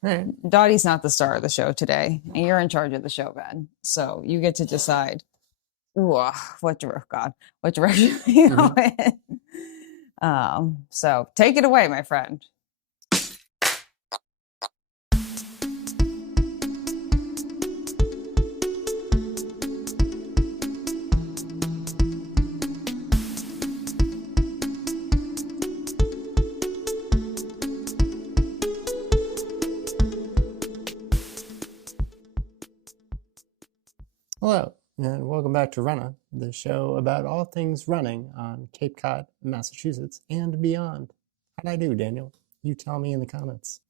Right. Dottie's not the star of the show today, and you're in charge of the show, Ben. So you get to decide. Ooh, what direction you hmm go in. So take it away, my friend. Hello, and welcome back to Runnah, the show about all things running on Cape Cod, Massachusetts, and beyond. How'd I do, Daniel? You tell me in the comments.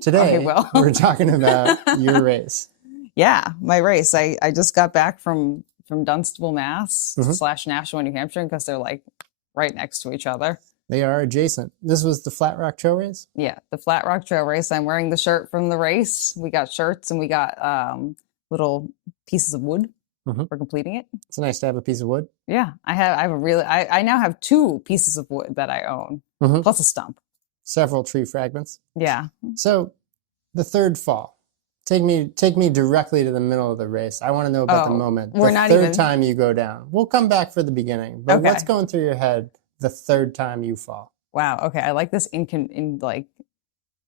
Today, well. we're talking about your race. Yeah, my race. I just got back from Dunstable, Mass Mhm. / Nashua, New Hampshire, because they're like right next to each other. They are adjacent. This was the Flat Rock Trail Race? Yeah, the Flat Rock Trail Race. I'm wearing the shirt from the race. We got shirts and we got little pieces of wood Mhm. for completing it. It's nice to have a piece of wood. Yeah, I have a really I now have 2 pieces of wood that I own, Mhm. plus a stump. Several tree fragments. Yeah. So, the third fall. Take me directly to the middle of the race. I want to know about the moment. We're the not third even time you go down. We'll come back for the beginning. But Okay. what's going through your head the third time you fall? Wow. Okay, I like this in like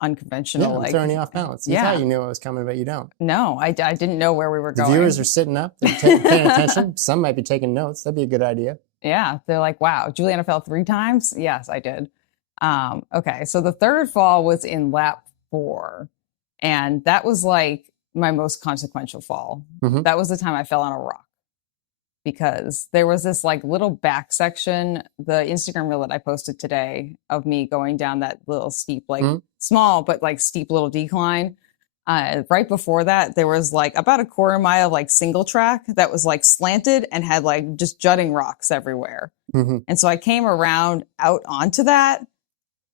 unconventional. Yeah, I'm like throwing you off balance. You yeah. thought you knew what was coming, but you don't. No, I didn't know where we were The going. viewers are sitting up. They're paying attention. Some might be taking notes. That'd be a good idea. Yeah, they're like, wow, Juliana fell 3 times? Yes, I did. Okay, so the third fall was in lap 4, and that was like my most consequential fall. Mhm. That was the time I fell on a rock because there was this like little back section, the Instagram reel that I posted today of me going down that little steep, like small but like steep little decline. Right before that, there was like about a quarter mile of like single track that was like slanted and had like just jutting rocks everywhere. Mhm. And so I came around out onto that,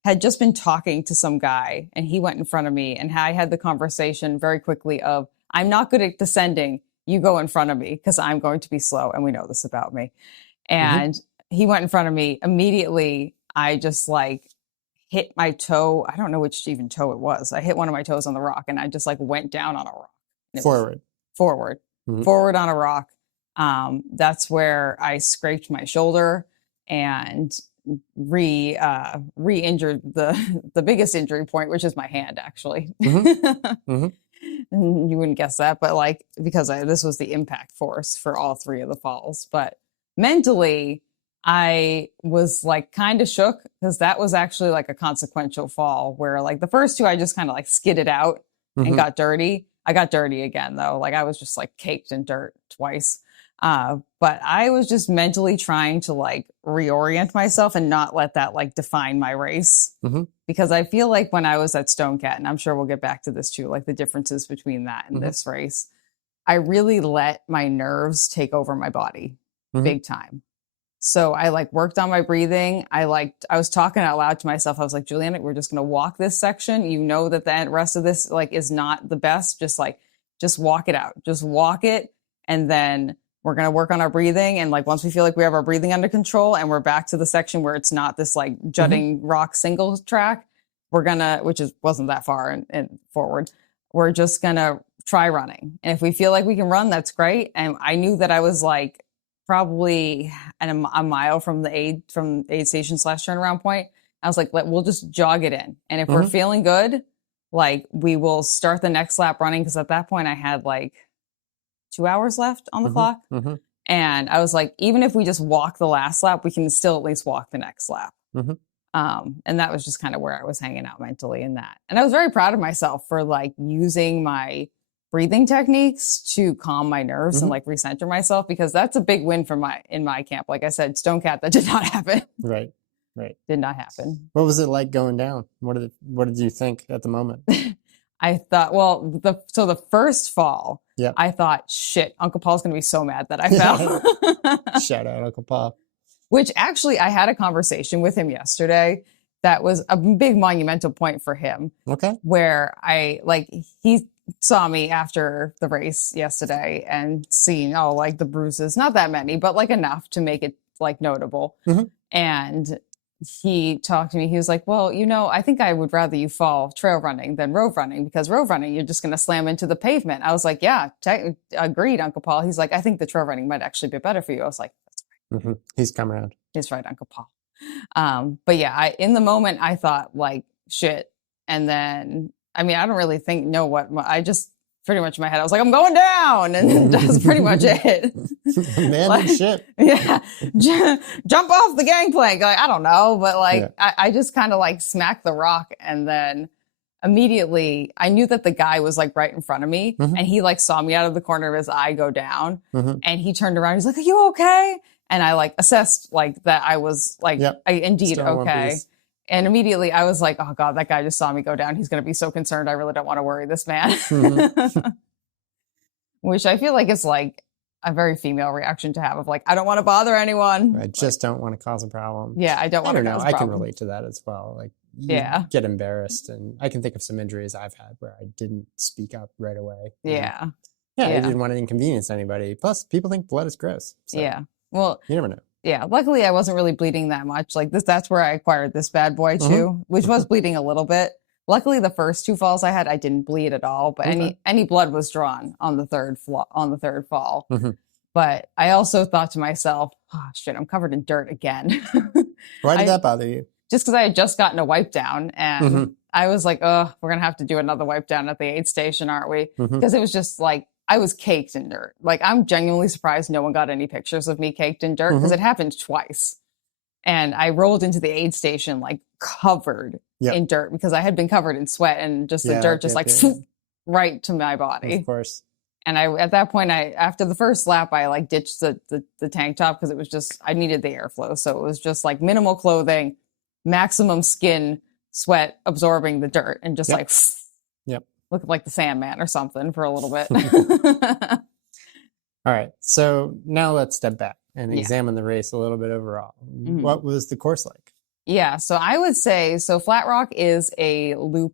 had just been talking to some guy, and he went in front of me, and I had the conversation very quickly of, I'm not good at descending. You go in front of me because I'm going to be slow, and we know this about me. And he went in front of me immediately. I just like hit my toe. I don't know which even toe it was. I hit one of my toes on the rock, and I just like went down on a rock. Forward. Forward on a rock. That's where I scraped my shoulder and re-injured the biggest injury point, which is my hand, actually. Mhm. You wouldn't guess that, but like because this was the impact force for all 3 of the falls. But mentally, I was like kind of shook because that was actually like a consequential fall where like the first 2 I just kind of like skidded out and got dirty. I got dirty again though. Like I was just like caked in dirt twice. But I was just mentally trying to like reorient myself and not let that like define my race. Because I feel like when I was at Stone Cat, and I'm sure we'll get back to this too, like the differences between that and this race, I really let my nerves take over my body big time. So I like worked on my breathing. I was talking out loud to myself. I was like, Juliana, we're just going to walk this section. You know that the rest of this like is not the best. Just walk it out. Just walk it. And then we're going to work on our breathing. And like, once we feel like we have our breathing under control and we're back to the section where it's not this like jutting rock single track, wasn't that far and forward. We're just going to try running. And if we feel like we can run, that's great. And I knew that I was like probably a mile from the aid station / turnaround point. I was like, we'll just jog it in. And if we're feeling good, like we will start the next lap running. Cause at that point I had like 2 hours left on the clock. And I was like, even if we just walk the last lap, we can still at least walk the next lap. And that was just kind of where I was hanging out mentally in that. And I was very proud of myself for like using my breathing techniques to calm my nerves and like recenter myself, because that's a big win in my camp. Like I said, Stone Cat, that did not happen. Right. Did not happen. What was it like going down? What did you think at the moment? I thought, the first fall, I thought, shit, Uncle Paul's going to be so mad that I fell. Shout out Uncle Paul. Which actually, I had a conversation with him yesterday that was a big monumental point for him. Okay. Where he saw me after the race yesterday and seen, like the bruises, not that many, but like enough to make it like notable. And he talked to me. He was like, well, I think I would rather you fall trail running than road running, because road running, you're just going to slam into the pavement. I was like, yeah, agreed, Uncle Paul. He's like, I think the trail running might actually be better for you. I was like, that's right. He's come around. He's right, Uncle Paul. But yeah, in the moment I thought like shit. And then, I mean, I don't really I just pretty much in my head, I was like, I'm going down. And that's pretty much it. Man like, and shit. Yeah. Jump off the gangplank. Like, I don't know. But like, yeah. I just kind of like smacked the rock. And then immediately I knew that the guy was like right in front of me. And he like saw me out of the corner of his eye go down. And he turned around. He's like, are you okay? And I like assessed like that I was like, indeed okay. And immediately I was like, oh God, that guy just saw me go down. He's going to be so concerned. I really don't want to worry this man. Which I feel like is like a very female reaction to have of like, I don't want to bother anyone. I just don't want to cause a problem. Yeah, I don't want to cause a problem. I can relate to that as well. Like, you get embarrassed. And I can think of some injuries I've had where I didn't speak up right away. Yeah. I didn't want to inconvenience anybody. Plus, people think blood is gross. So yeah. Well, you never know. Yeah, luckily I wasn't really bleeding that much. Like that's where I acquired this bad boy too, which was bleeding a little bit. Luckily, the first 2 falls I had, I didn't bleed at all, but any blood was drawn on the third fall. But I also thought to myself, oh shit, I'm covered in dirt again. Why did that bother you? Just because I had just gotten a wipe down, and I was like, oh, we're gonna have to do another wipe down at the aid station, aren't we? Because it was just like, I was caked in dirt. Like, I'm genuinely surprised no one got any pictures of me caked in dirt, because it happened twice. And I rolled into the aid station like covered in dirt, because I had been covered in sweat, and just the dirt just right to my body. Of course. And at that point, after the first lap, I like ditched the tank top, because it was just, I needed the airflow. So it was just like minimal clothing, maximum skin, sweat absorbing the dirt, and just like looked like the Sandman or something for a little bit. All right. So now let's step back and examine the race a little bit overall. What was the course like? Yeah. So I would say, Flat Rock is a loop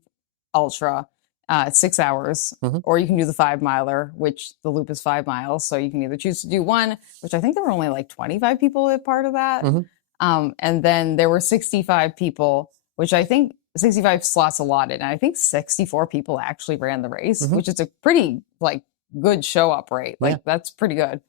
ultra. It's 6 hours, or you can do the 5 miler, which the loop is 5 miles. So you can either choose to do one, which I think there were only like 25 people a part of that. And then there were 65 people, which I think 65 slots allotted. And I think 64 people actually ran the race, which is a pretty like good show up rate. Like that's pretty good.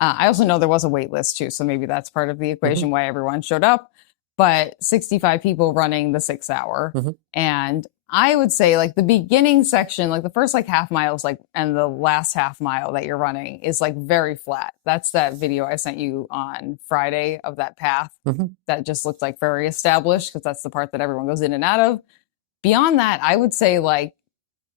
I also know there was a wait list too. So maybe that's part of the equation why everyone showed up, but 65 people running the 6 hour. And I would say like the beginning section, like the first like half miles, like, and the last half mile that you're running is like very flat. That's that video I sent you on Friday of that path that just looked like very established, because that's the part that everyone goes in and out of. Beyond that, I would say like,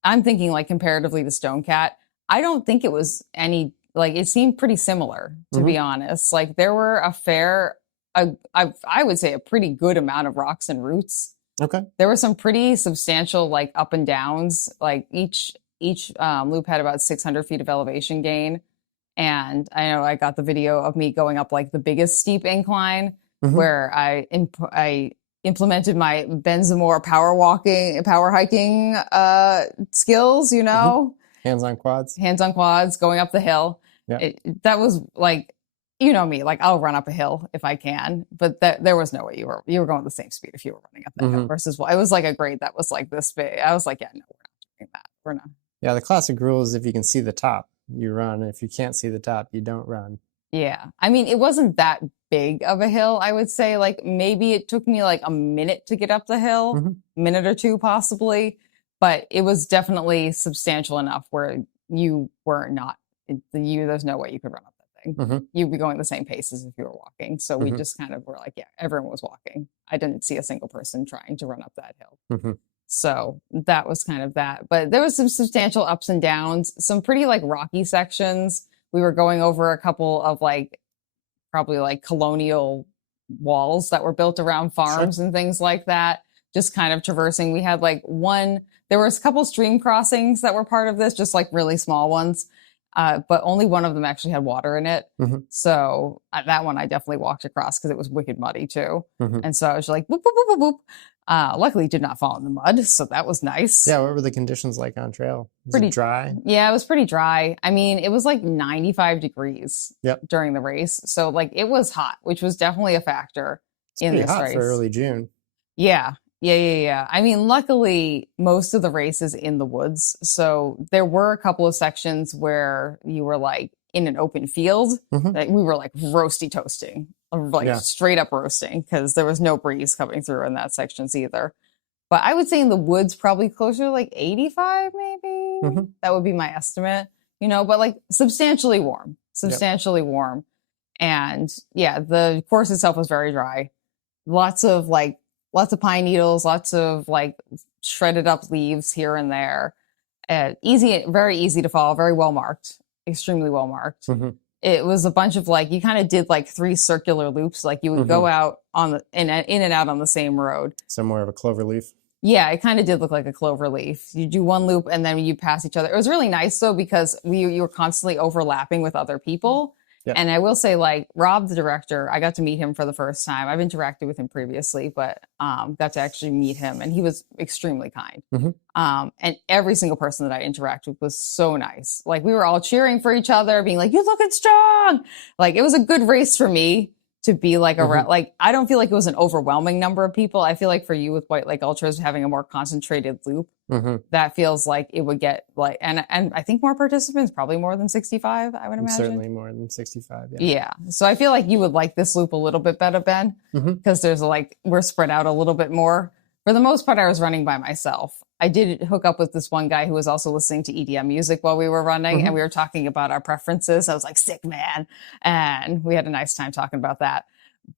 I'm thinking like comparatively to Stone Cat, I don't think it was any, like it seemed pretty similar, to be honest. Like there were I would say a pretty good amount of rocks and roots. Okay. There were some pretty substantial like up and downs. Like each loop had about 600 feet of elevation gain. And I know I got the video of me going up like the biggest steep incline where I implemented my Benzamore power hiking skills, Hands on quads, going up the hill. Yeah. That was like, you know me, like I'll run up a hill if I can, but there was no way you were going the same speed if you were running up that hill versus it was like a grade that was like this big. I was like, yeah, no, we're not doing that. We're not. Yeah, the classic rule is if you can see the top, you run. If you can't see the top, you don't run. Yeah. I mean, it wasn't that big of a hill, I would say. Like maybe it took me like a minute to get up the hill, minute or two possibly, but it was definitely substantial enough where you were not, there's no way you could run up that thing. You'd be going the same pace as if you were walking. So we just kind of were like, yeah, everyone was walking. I didn't see a single person trying to run up that hill. So that was kind of that. But there was some substantial ups and downs, some pretty like rocky sections. We were going over a couple of like, probably like colonial walls that were built around farms and things like that. Just kind of traversing. We had like there was a couple stream crossings that were part of this, just like really small ones. But only one of them actually had water in it. So that one I definitely walked across because it was wicked muddy too. And so I was like, boop, boop, boop, boop, boop. Luckily it did not fall in the mud. So that was nice. Yeah. What were the conditions like on trail? Pretty dry? Yeah, it was pretty dry. I mean, it was like 95 degrees during the race. So like it was hot, which was definitely a factor. It's in pretty this hot race. for early June. Yeah. Yeah. I mean, luckily, most of the race is in the woods. So there were a couple of sections where you were like in an open field. Hmm. Like we were like roasty toasting, like Yeah. straight up roasting, because there was no breeze coming through in that sections either. But I would say in the woods, probably closer to like 85, maybe. Hmm. That would be my estimate, but like substantially warm, Yep. substantially warm. And yeah, the course itself was very dry. Lots of pine needles, lots of like shredded up leaves here and there. Easy, very easy to follow, very well marked, extremely well marked. Hmm. It was a bunch of like, you kind of did like 3 circular loops, like you would go out on the in and out on the same road. So more of a clover leaf. Yeah, it kind of did look like a clover leaf. You do one loop and then you pass each other. It was really nice though, because you were constantly overlapping with other people. Yep. And I will say, like, Rob, the director, I got to meet him for the first time. I've interacted with him previously, but got to actually meet him, and he was extremely kind. And every single person that I interacted with was so nice. Like, we were all cheering for each other, being like, "You looking strong!" Like, it was a good race for me to be like like, I don't feel like it was an overwhelming number of people. I feel like for you with White Lake Ultras having a more concentrated loop, that feels like it would get like, and I think more participants, probably more than 65, I would imagine. Certainly more than 65. Yeah. So I feel like you would like this loop a little bit better, Ben, because there's like, we're spread out a little bit more. For the most part, I was running by myself. I did hook up with this one guy who was also listening to EDM music while we were running, and we were talking about our preferences. I was like, sick, man. And we had a nice time talking about that.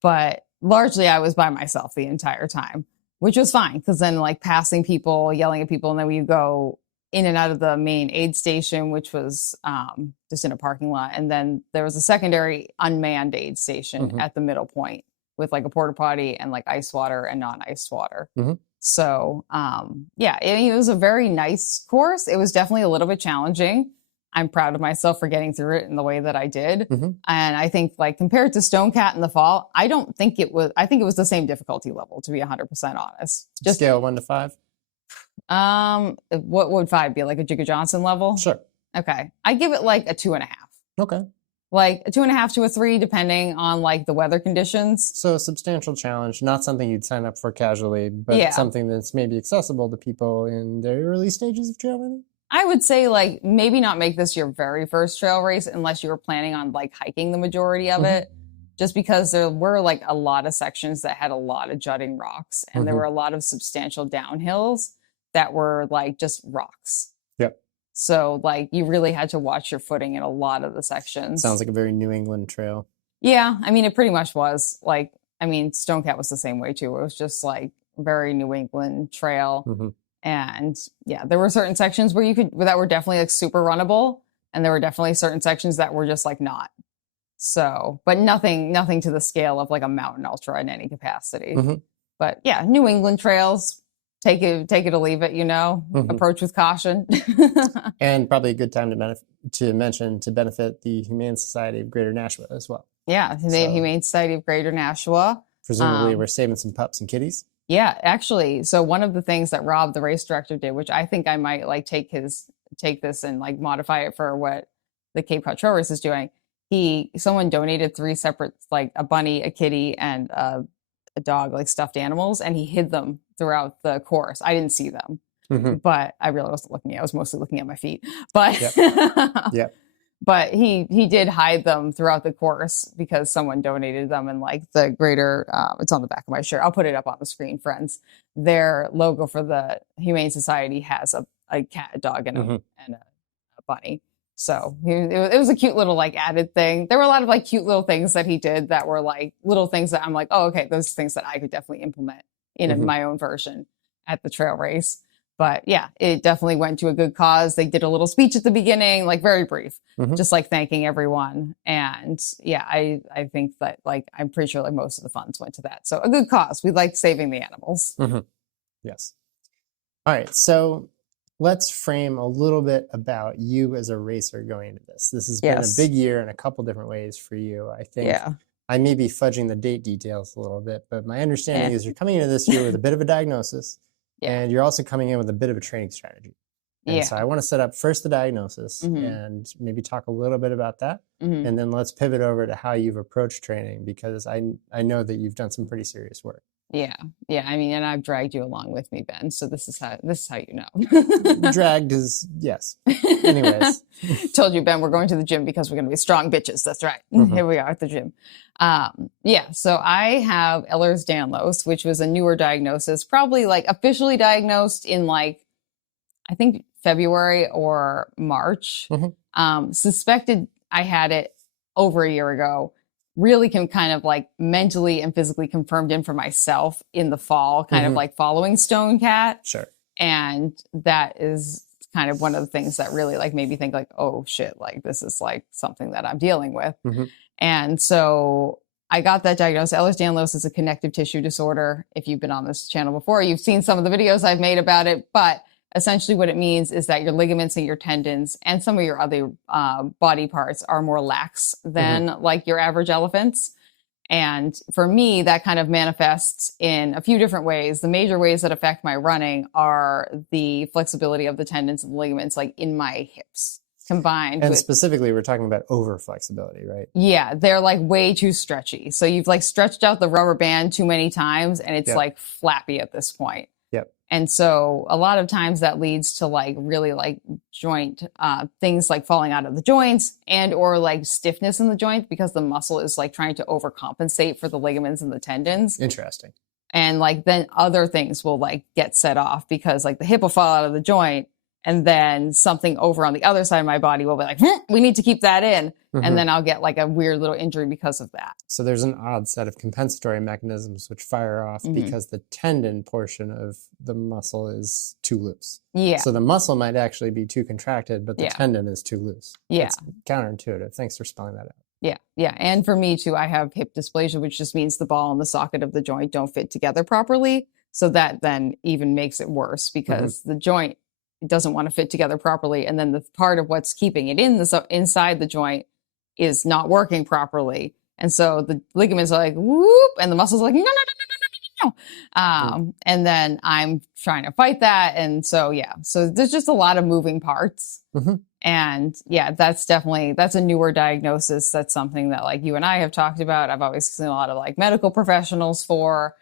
But largely, I was by myself the entire time, which was fine, because then like passing people, yelling at people, and then we go in and out of the main aid station, which was just in a parking lot. And then there was a secondary unmanned aid station at the middle point with like a porta potty and like ice water and non-ice water. So, yeah, it was a very nice course. It was definitely a little bit challenging. I'm proud of myself for getting through it in the way that I did. And I think like compared to Stone Cat in the fall, I think it was the same difficulty level, to be 100% honest. Just scale 1 to 5. What would 5 be, like a Jigga Johnson level? Sure. Okay. I give it like a 2.5. Okay. Like a 2.5 to a 3, depending on like the weather conditions. So a substantial challenge, not something you'd sign up for casually, but something that's maybe accessible to people in the early stages of trail running. I would say like maybe not make this your very first trail race unless you were planning on like hiking the majority of it, just because there were like a lot of sections that had a lot of jutting rocks, and there were a lot of substantial downhills that were like just rocks. Yep. So like you really had to watch your footing in a lot of the sections. Sounds like a very New England trail. Yeah, I mean, it pretty much was. Like, I mean, Stone Cat was the same way too. It was just like very New England trail. And yeah, there were certain sections where that were definitely like super runnable, and there were definitely certain sections that were just like not. So, but nothing to the scale of like a mountain ultra in any capacity. But yeah, New England trails, take it or leave it, approach with caution. And probably a good time to mention to benefit the Humane Society of Greater Nashua as well. Yeah, the Humane Society of Greater Nashua. Presumably we're saving some pups and kitties. Yeah, actually. So one of the things that Rob, the race director, did, which I think I might like take this and like modify it for what the Cape Cod Trail Race is doing. Someone donated 3 separate, like a bunny, a kitty, and a dog, like stuffed animals, and he hid them throughout the course. I didn't see them, but I really wasn't looking. I was mostly looking at my feet. But but he did hide them throughout the course because someone donated them, and like the greater, it's on the back of my shirt. I'll put it up on the screen, friends. Their logo for the Humane Society has a cat, a dog, and a bunny. So it was a cute little like added thing. There were a lot of like cute little things that he did that were like little things that I'm like, oh, okay, those things that I could definitely implement in my own version at the trail race. But yeah, it definitely went to a good cause. They did a little speech at the beginning, like very brief, just like thanking everyone. And yeah, I think that like, I'm pretty sure like most of the funds went to that. So a good cause. We like saving the animals. Yes. All right. So let's frame a little bit about you as a racer going into this. This has been a big year in a couple different ways for you. I think I may be fudging the date details a little bit, but my understanding is you're coming into this year with a bit of a diagnosis, and you're also coming in with a bit of a training strategy. And so I want to set up first the diagnosis and maybe talk a little bit about that. And then let's pivot over to how you've approached training, because I know that you've done some pretty serious work. Yeah. I mean, and I've dragged you along with me, Ben. So this is how you know. Dragged is, yes. Anyways. Told you, Ben, we're going to the gym because we're going to be strong bitches. That's right. Here we are at the gym. So I have Ehlers-Danlos, which was a newer diagnosis, probably like officially diagnosed in like, I think February or March. Suspected I had it over a year ago. Really can kind of like mentally and physically confirmed in for myself in the fall, kind of like following StoneCat. Sure. And that is kind of one of the things that really like made me think like, oh shit, like this is like something that I'm dealing with. And so I got that diagnosis. Ehlers-Danlos is a connective tissue disorder. If you've been on this channel before, you've seen some of the videos I've made about it, but essentially what it means is that your ligaments and your tendons and some of your other body parts are more lax than like your average elephants. And for me, that kind of manifests in a few different ways. The major ways that affect my running are the flexibility of the tendons and the ligaments, like in my hips combined. And specifically, we're talking about over flexibility, right? Yeah, they're like way too stretchy. So you've like stretched out the rubber band too many times and it's like flappy at this point. And so a lot of times that leads to like really like joint things like falling out of the joints and or like stiffness in the joint because the muscle is like trying to overcompensate for the ligaments and the tendons. Interesting. And like then other things will like get set off because like the hip will fall out of the joint and then something over on the other side of my body will be like, we need to keep that in. And then I'll get like a weird little injury because of that. So there's an odd set of compensatory mechanisms which fire off because the tendon portion of the muscle is too loose. Yeah. So the muscle might actually be too contracted, but the tendon is too loose. Yeah. It's counterintuitive. Thanks for spelling that out. Yeah. And for me too, I have hip dysplasia, which just means the ball and the socket of the joint don't fit together properly. So that then even makes it worse because the joint doesn't want to fit together properly. And then the part of what's keeping it inside the joint is not working properly. And so the ligaments are like, whoop, and the muscles are like, no. And then I'm trying to fight that. And so, so there's just a lot of moving parts. And that's a newer diagnosis. That's something that like you and I have talked about. I've always seen a lot of like medical professionals for.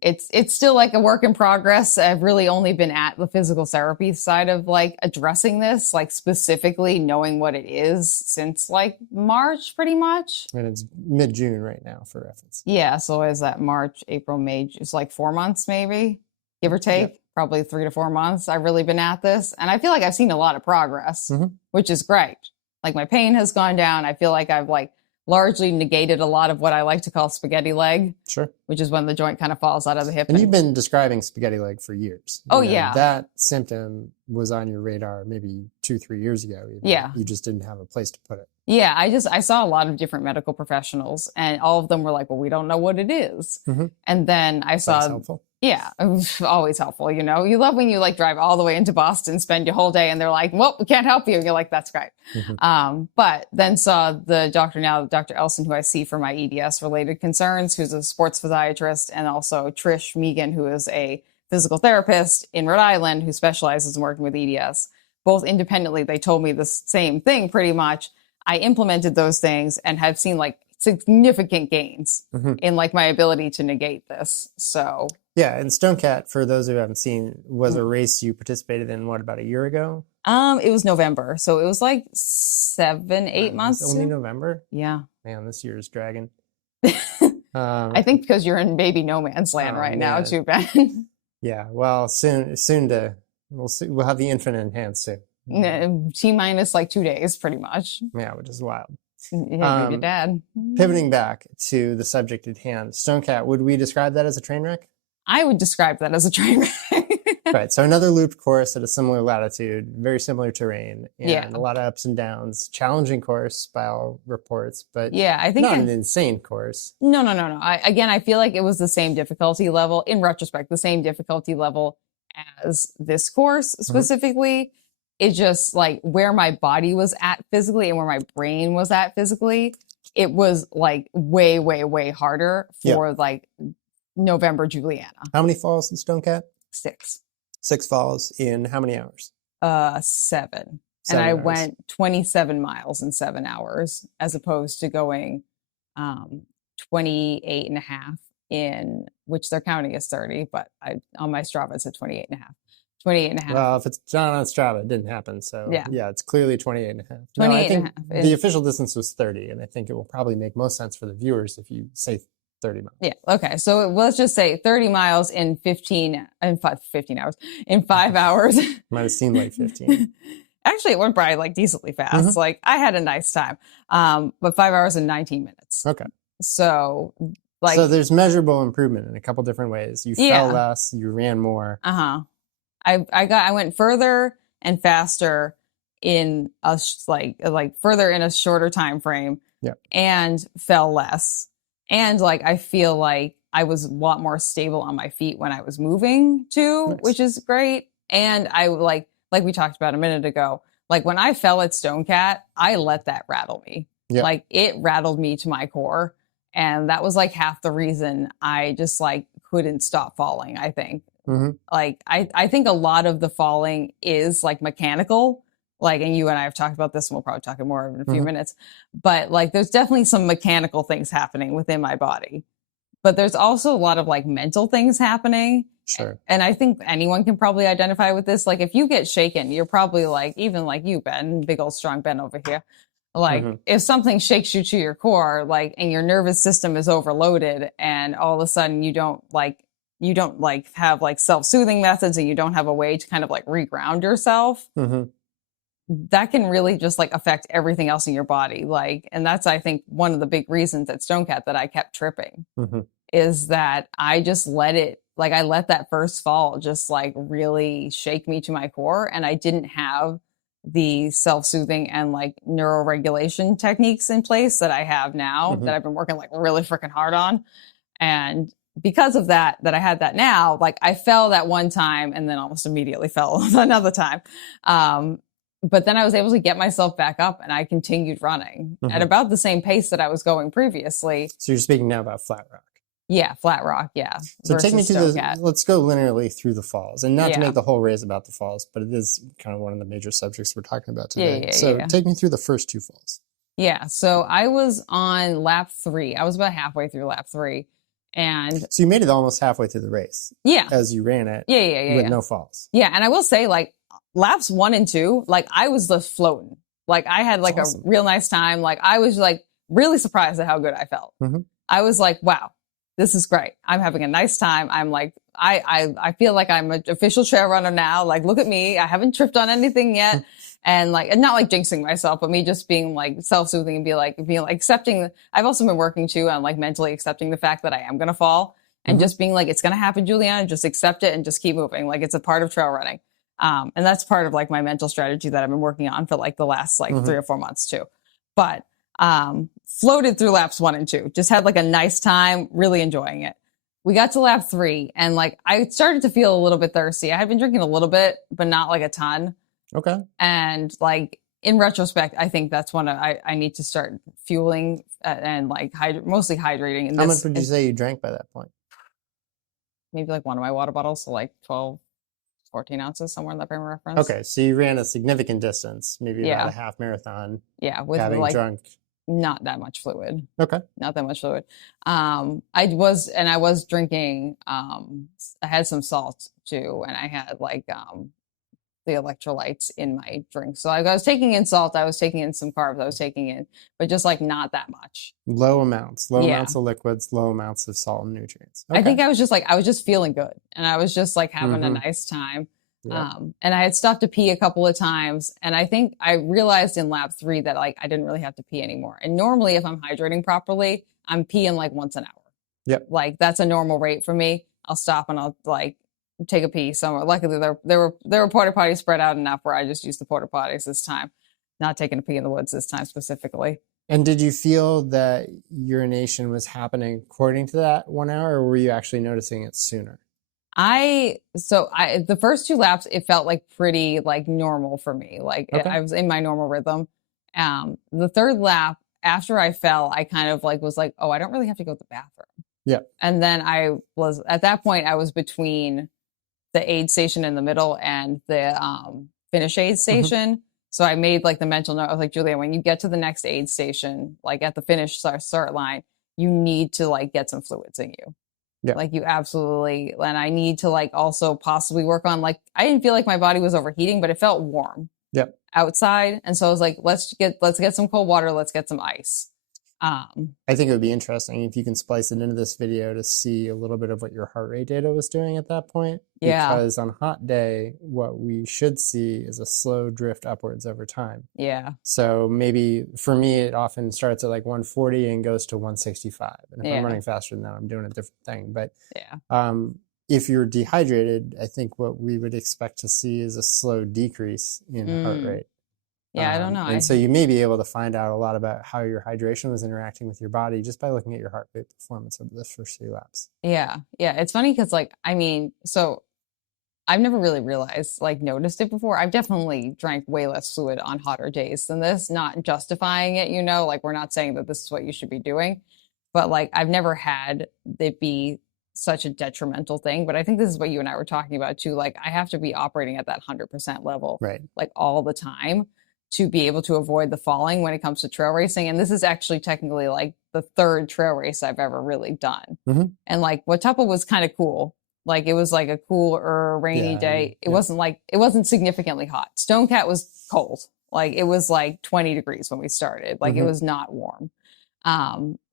It's still like a work in progress. I've really only been at the physical therapy side of like addressing this, like specifically knowing what it is since like March, pretty much. And it's mid-June right now for reference. Yeah. So is that March, April, May, just like 4 months, maybe give or take, probably 3 to 4 months. I've really been at this and I feel like I've seen a lot of progress, which is great. Like my pain has gone down. I feel like I've like largely negated a lot of what I like to call spaghetti leg. Sure. Which is when the joint kind of falls out of the hip. And you've been describing spaghetti leg for years. Yeah. That symptom was on your radar maybe 2-3 years ago. Even. Yeah. You just didn't have a place to put it. Yeah. I saw a lot of different medical professionals and all of them were like, well, we don't know what it is. And then I saw. That's helpful. Yeah, always helpful. You know, you love when you like drive all the way into Boston, spend your whole day and they're like, well, we can't help you. And you're like, that's great. But then saw the doctor now, Dr. Elson, who I see for my EDS related concerns, who's a sports physiatrist, and also Trish Megan, who is a physical therapist in Rhode Island who specializes in working with EDS. Both independently, they told me the same thing pretty much. I implemented those things and have seen like significant gains in like my ability to negate this. So yeah, and StoneCat, for those who haven't seen, was a race you participated in, about a year ago? It was November. So it was like 7-8 months. Only November? Yeah. Man, this year is dragging. I think because you're in baby no man's land now too, Ben. Yeah, well, we'll have the infinite in hand soon. T-minus like 2 days, pretty much. Yeah, which is wild. Yeah, your dad. Pivoting back to the subject at hand, StoneCat, would we describe that as a train wreck? I would describe that as a train wreck. Right. So another looped course at a similar latitude, very similar terrain, and a lot of ups and downs. Challenging course by all reports, but I think not an insane course. No. I feel like it was the same difficulty level, in retrospect, the same difficulty level as this course specifically. It's just like where my body was at physically and where my brain was at physically. It was like way, way, way harder for like November Juliana. How many falls in StoneCat? 6. 6 falls in how many hours? 7. 7 and I hours. went 27 miles in 7 hours, as opposed to going 28 and a half in, which they're counting as 30, but on my Strava it said 28 and a half. 28 and a half. Well, if it's not on Strava, it didn't happen. So yeah, it's clearly 28 and a half. 28 No, I think and a half. the official distance was 30, and I think it will probably make most sense for the viewers if you say 30 miles. Yeah. Okay. So let's just say 30 miles in 15 hours, in 5 hours. Might have seemed like 15. Actually, it went by like decently fast. Like I had a nice time. But 5 hours and 19 minutes. Okay. So like, so there's measurable improvement in a couple different ways. You fell less, you ran more. I went further and faster in a further in a shorter time frame. And fell less. And like I feel like I was a lot more stable on my feet when I was moving too, which is great. And I like we talked about a minute ago, like when I fell at Stonecat, I let that rattle me. Like it rattled me to my core. And that was like half the reason I just like couldn't stop falling, I think. Like I think a lot of the falling is like mechanical, like, and you and I have talked about this and we'll probably talk more in a few minutes, but like there's definitely some mechanical things happening within my body, but there's also a lot of like mental things happening. Sure. And I think anyone can probably identify with this. Like if you get shaken, you're probably like, even like you, Ben, big old strong Ben over here. Like if something shakes you to your core, like, and your nervous system is overloaded and all of a sudden you don't have like self-soothing methods and you don't have a way to kind of like reground yourself, that can really just like affect everything else in your body. Like, and that's, I think, one of the big reasons at Stonecat that I kept tripping is that I just I let that first fall just like really shake me to my core. And I didn't have the self-soothing and like neuroregulation techniques in place that I have now that I've been working like really freaking hard on. And because of that I had that now, like I fell that one time and then almost immediately fell another time. But then I was able to get myself back up and I continued running at about the same pace that I was going previously. So you're speaking now about Flat Rock. Yeah, Flat Rock, yeah. So take me to let's go linearly through the falls, and not to make the whole race about the falls, but it is kind of one of the major subjects we're talking about today. So take me through the first 2 falls. Yeah, so I was on lap 3. I was about halfway through lap 3. And so you made it almost halfway through the race. Yeah. As you ran it. With no falls. Yeah, and I will say like laps 1 and 2, like I was just floating. Like I had like a real nice time. Like I was like really surprised at how good I felt. I was like, wow, this is great. I'm having a nice time. I'm like, I feel like I'm an official trail runner now. Like, look at me. I haven't tripped on anything yet. And like, and not like jinxing myself, but me just being like self-soothing and being like accepting. I've also been working too on like mentally accepting the fact that I am going to fall and just being like, it's going to happen, Juliana, just accept it and just keep moving. Like it's a part of trail running. And that's part of like my mental strategy that I've been working on for like the last like 3 or 4 months too. But, floated through laps 1 and 2, just had like a nice time, really enjoying it. We got to lap 3 and like, I started to feel a little bit thirsty. I had been drinking a little bit, but not like a ton. Okay. And like, in retrospect, I think that's when I need to start fueling and like mostly hydrating. And how much would you say you drank by that point? Maybe like one of my water bottles. So like 12, 14 ounces, somewhere in that frame of reference. Okay. So you ran a significant distance, maybe about a half marathon. Yeah. With having like drunk. Not that much fluid. Okay. Not that much fluid. I was drinking, I had some salt too. And I had like, the electrolytes in my drink. So I was taking in salt, I was taking in some carbs, I was taking in, but just like not that much. Low amounts of liquids, low amounts of salt and nutrients. Okay. I think I was just feeling good. And I was just like having a nice time. Yep. And I had stopped to pee a couple of times. And I think I realized in lap 3 that like, I didn't really have to pee anymore. And normally if I'm hydrating properly, I'm peeing like once an hour. Yep. Like that's a normal rate for me. I'll stop and I'll like take a pee somewhere. Luckily there were porta potties spread out enough where I just used the porta potties this time, not taking a pee in the woods this time specifically. And did you feel that urination was happening according to that 1 hour, or were you actually noticing it sooner? The first 2 laps, it felt like pretty like normal for me. Like I was in my normal rhythm. The 3rd lap after I fell, I kind of like was like, oh, I don't really have to go to the bathroom. Yeah. And then at that point I was between the aid station in the middle and the finish aid station. So I made like the mental note. I was like, Julia, when you get to the next aid station, like at the finish start line, you need to like get some fluids in you. Yeah. Like you absolutely, and I need to like also possibly work on like, I didn't feel like my body was overheating, but it felt warm outside. And so I was like, let's get some cold water. Let's get some ice. I think it would be interesting if you can splice it into this video to see a little bit of what your heart rate data was doing at that point. Yeah. Because on a hot day, what we should see is a slow drift upwards over time. Yeah. So maybe for me, it often starts at like 140 and goes to 165. And if I'm running faster than that, I'm doing a different thing. But if you're dehydrated, I think what we would expect to see is a slow decrease in heart rate. Yeah, I don't know. And so you may be able to find out a lot about how your hydration was interacting with your body just by looking at your heart rate performance over the first few laps. Yeah. Yeah. It's funny because like, I mean, so I've never really noticed it before. I've definitely drank way less fluid on hotter days than this, not justifying it, like we're not saying that this is what you should be doing, but like I've never had it be such a detrimental thing. But I think this is what you and I were talking about too. Like I have to be operating at that 100% level, right? Like all the time, to be able to avoid the falling when it comes to trail racing. And this is actually technically like the third trail race I've ever really done. And like Watuppa was kind of cool. Like it was like a cooler, rainy day. It wasn't significantly hot. Stonecat was cold. Like it was like 20 degrees when we started. Like it was not warm.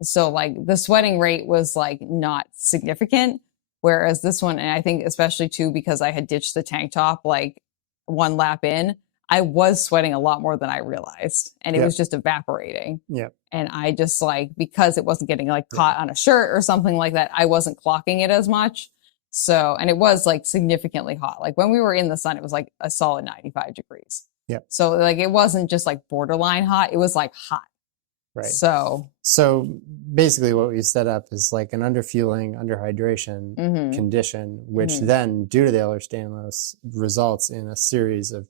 So like the sweating rate was like not significant. Whereas this one, and I think especially too, because I had ditched the tank top like one lap in, I was sweating a lot more than I realized, and it was just evaporating. Yeah. And I just like, because it wasn't getting like caught on a shirt or something like that, I wasn't clocking it as much. So, and it was like significantly hot. Like when we were in the sun, it was like a solid 95 degrees. Yeah. So like, it wasn't just like borderline hot. It was like hot. Right. So basically what we set up is like an underfueling, underhydration condition, which then due to the Ehlers-Danlos results in a series of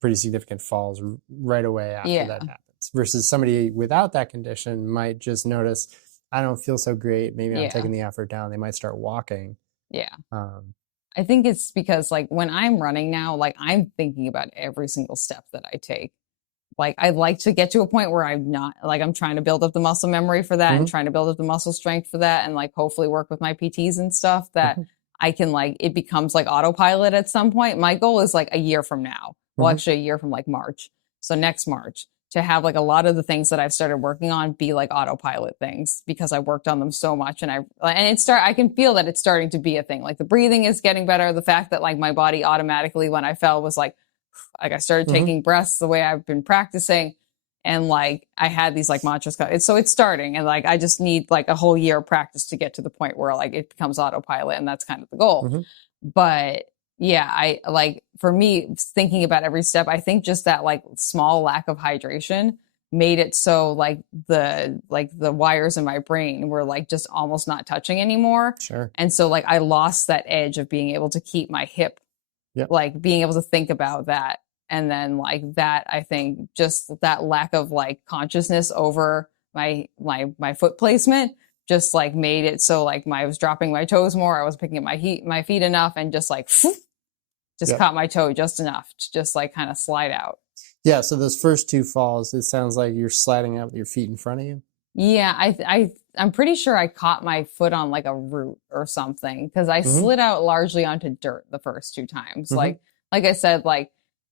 pretty significant falls right away after that happens, versus somebody without that condition might just notice, I don't feel so great. Maybe I'm taking the effort down. They might start walking. Yeah. I think it's because like when I'm running now, like I'm thinking about every single step that I take. Like I'd like to get to a point where I'm not like, I'm trying to build up the muscle memory for that and trying to build up the muscle strength for that. And like, hopefully work with my PTs and stuff that I can like, it becomes like autopilot at some point. My goal is like a year from now. Well, actually a year from like March. So next March, to have like a lot of the things that I've started working on be like autopilot things, because I worked on them so much. And I can feel that it's starting to be a thing. Like the breathing is getting better. The fact that like my body automatically, when I fell, was like I started taking breaths the way I've been practicing. And like, I had these like mantras. So it's starting. And like, I just need like a whole year of practice to get to the point where like it becomes autopilot. And that's kind of the goal. But yeah, I like, for me, thinking about every step, I think just that like small lack of hydration made it so like the wires in my brain were like just almost not touching anymore. Sure. And so like I lost that edge of being able to keep my hip, like being able to think about that. And then like that, I think just that lack of like consciousness over my foot placement just like made it so like I was dropping my toes more. I was picking up my feet enough, and just like caught my toe just enough to just like kind of slide out. Yeah. So those first two falls, it sounds like you're sliding out with your feet in front of you. Yeah. I'm pretty sure I caught my foot on like a root or something, because I slid out largely onto dirt the first two times. Like I said, like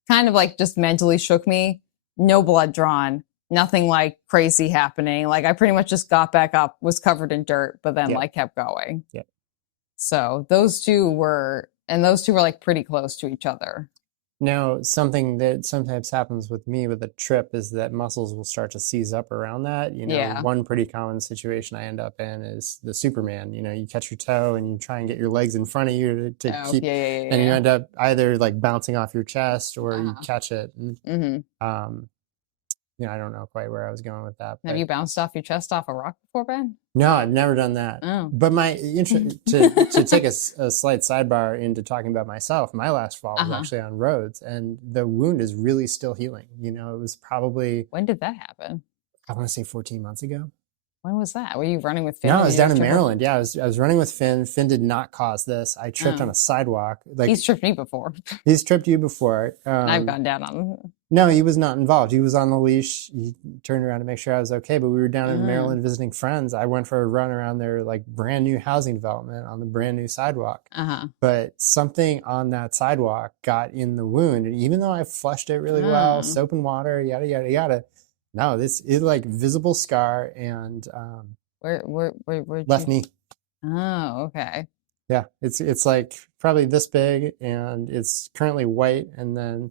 kind of like just mentally shook me, no blood drawn, nothing like crazy happening. Like I pretty much just got back up, was covered in dirt, but then like kept going. Yeah. So those two were like pretty close to each other. Now, something that sometimes happens with me with a trip is that muscles will start to seize up around that. One pretty common situation I end up in is the Superman. You catch your toe and you try and get your legs in front of you to keep, and you end up either like bouncing off your chest or you catch it. And, I don't know quite where I was going with that. Have you bounced off your chest off a rock before, Ben? No, I've never done that. Oh. But my to take a slight sidebar into talking about myself, my last fall was actually on roads, and the wound is really still healing. It was probably... When did that happen? I want to say 14 months ago. When was that? Were you running with Finn? No, I was down in Maryland. Yeah, I was running with Finn. Finn did not cause this. I tripped on a sidewalk. Like, he's tripped me before. He's tripped you before. I've gone down on him. No, he was not involved. He was on the leash. He turned around to make sure I was okay. But we were down in Maryland visiting friends. I went for a run around their like brand new housing development on the brand new sidewalk. But something on that sidewalk got in the wound. And even though I flushed it really well, soap and water, yada, yada, yada. No, this is like visible scar and where left knee. Oh, okay. Yeah, it's like probably this big, and it's currently white. And then,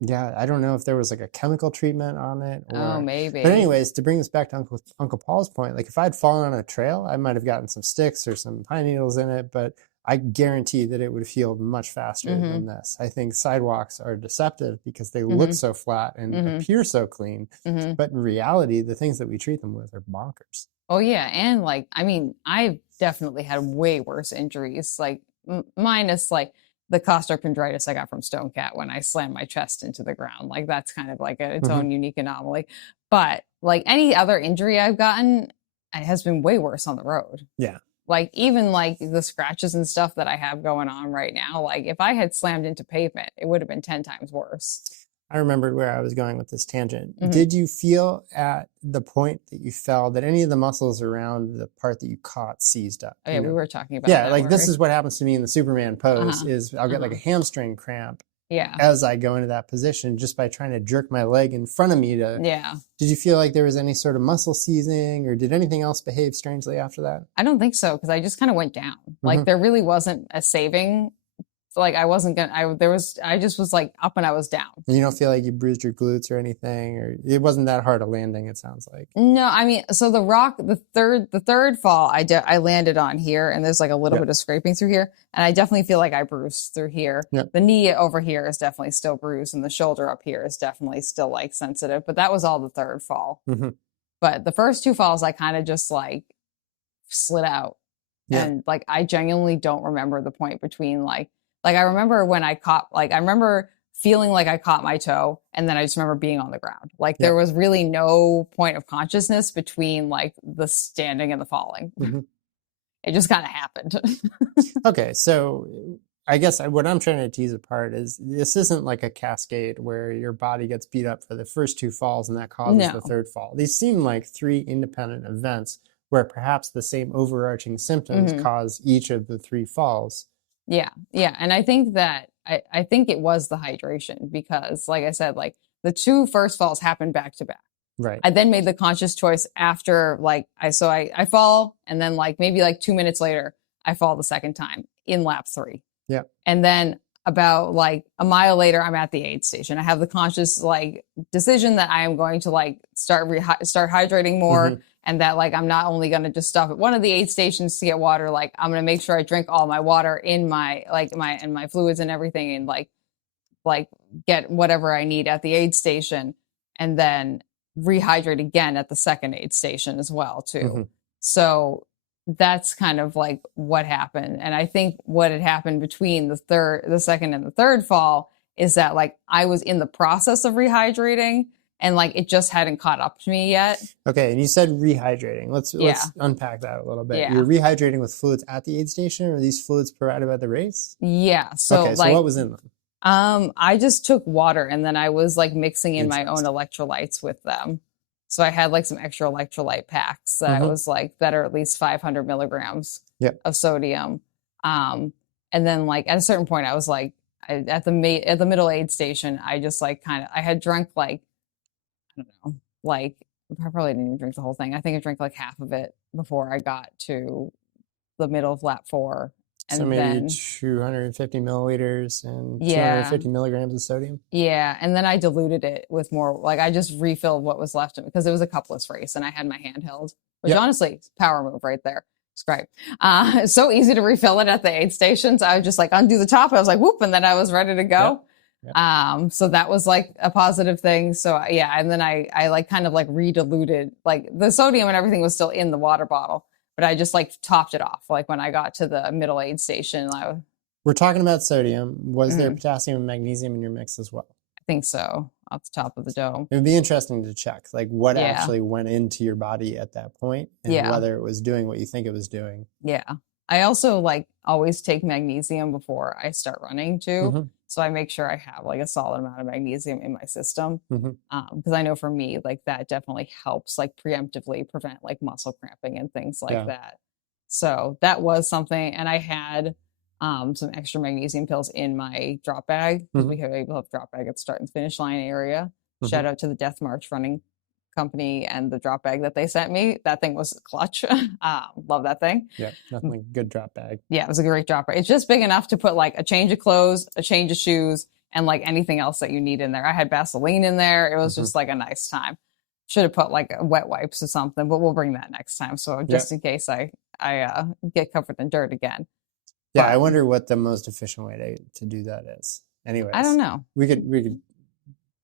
yeah, I don't know if there was like a chemical treatment on it. Or, maybe. But anyways, to bring this back to Uncle Paul's point, like if I'd fallen on a trail, I might have gotten some sticks or some pine needles in it, but I guarantee that it would have healed much faster than this. I think sidewalks are deceptive because they look so flat and appear so clean. But in reality, the things that we treat them with are bonkers. Oh, yeah. And like, I mean, I've definitely had way worse injuries, like minus like the costochondritis I got from Stone Cat when I slammed my chest into the ground. Like that's kind of like its own unique anomaly. But like any other injury I've gotten, it has been way worse on the road. Yeah. Like even like the scratches and stuff that I have going on right now, like if I had slammed into pavement, it would have been 10 times worse. I remembered where I was going with this tangent. Did you feel at the point that you fell that any of the muscles around the part that you caught seized up? Oh, yeah, we were talking about that. Yeah, like this is what happens to me in the Superman pose is I'll get like a hamstring cramp as I go into that position just by trying to jerk my leg in front of me to Did you feel like there was any sort of muscle seizing or did anything else behave strangely after that? I don't think so because I just kind of went down. Like there really wasn't a saving. Like I wasn't gonna, I just was like up and I was down. You don't feel like you bruised your glutes or anything, or it wasn't that hard a landing, it sounds like. No, I mean, so the third fall I landed on here and there's like a little bit of scraping through here. And I definitely feel like I bruised through here. The knee over here is definitely still bruised and the shoulder up here is definitely still like sensitive, but that was all the third fall. But the first two falls, I kind of just like slid out and like, I genuinely don't remember the point between like I remember when I remember feeling like I caught my toe and then I just remember being on the ground. Like there was really no point of consciousness between like the standing and the falling. It just kind of happened. Okay. So I guess what I'm trying to tease apart is this isn't like a cascade where your body gets beat up for the first two falls and that causes the third fall. These seem like three independent events where perhaps the same overarching symptoms cause each of the three falls. Yeah. Yeah. And I think that I think it was the hydration because like I said, like the two first falls happened back to back. Right. I then made the conscious choice after like I fall and then like maybe like 2 minutes later, I fall the second time in lap 3. Yeah. And then about like a mile later, I'm at the aid station. I have the conscious like decision that I am going to like start hydrating more. And that like, I'm not only going to just stop at one of the aid stations to get water, like I'm going to make sure I drink all my water in my fluids and everything and like get whatever I need at the aid station and then rehydrate again at the second aid station as well too. So that's kind of like what happened. And I think what had happened between the second and the third fall is that like I was in the process of rehydrating and like it just hadn't caught up to me yet. Okay, and you said rehydrating. Let's unpack that a little bit. Yeah. You're rehydrating with fluids at the aid station, or are these fluids provided by the race? Yeah. So okay, so what was in them? I just took water and then I was like mixing in my own electrolytes with them. So I had like some extra electrolyte packs that I was like that are at least 500 milligrams of sodium. And then like at a certain point, I was like at the middle aid station, I just like I had drunk like I don't know, like I probably didn't even drink the whole thing. I think I drank like half of it before I got to the middle of lap 4. And so maybe then 250 milliliters and 250 milligrams of sodium. Yeah. And then I diluted it with more, like I just refilled what was left of it because it was a cupless race and I had my handheld, which honestly, power move right there. It's great. It's so easy to refill it at the aid stations. I would just like undo the top. I was like, whoop. And then I was ready to go. So that was like a positive thing. So yeah. And then I like kind of like re-diluted, like the sodium and everything was still in the water bottle, but I just like topped it off. Like when I got to the middle aid station, we're talking about sodium. Was there potassium and magnesium in your mix as well? I think so, off the top of the dome. It would be interesting to check, like what actually went into your body at that point and whether it was doing what you think it was doing. Yeah. I also like always take magnesium before I start running too. So I make sure I have like a solid amount of magnesium in my system. Because I know for me, like that definitely helps like preemptively prevent like muscle cramping and things like that. So that was something. And I had some extra magnesium pills in my drop bag. We have a drop bag at the start and finish line area. Shout out to the Death March running company and the drop bag that they sent me. That thing was clutch. Love that thing. Yeah, definitely good drop bag. Yeah, it was a great drop bag. It's just big enough to put like a change of clothes, a change of shoes, and like anything else that you need in there. I had Vaseline in there. It was just like a nice time. Should have put like wet wipes or something, but we'll bring that next time. So just in case I get covered in dirt again. Yeah, I wonder what the most efficient way to do that is. Anyways, I don't know.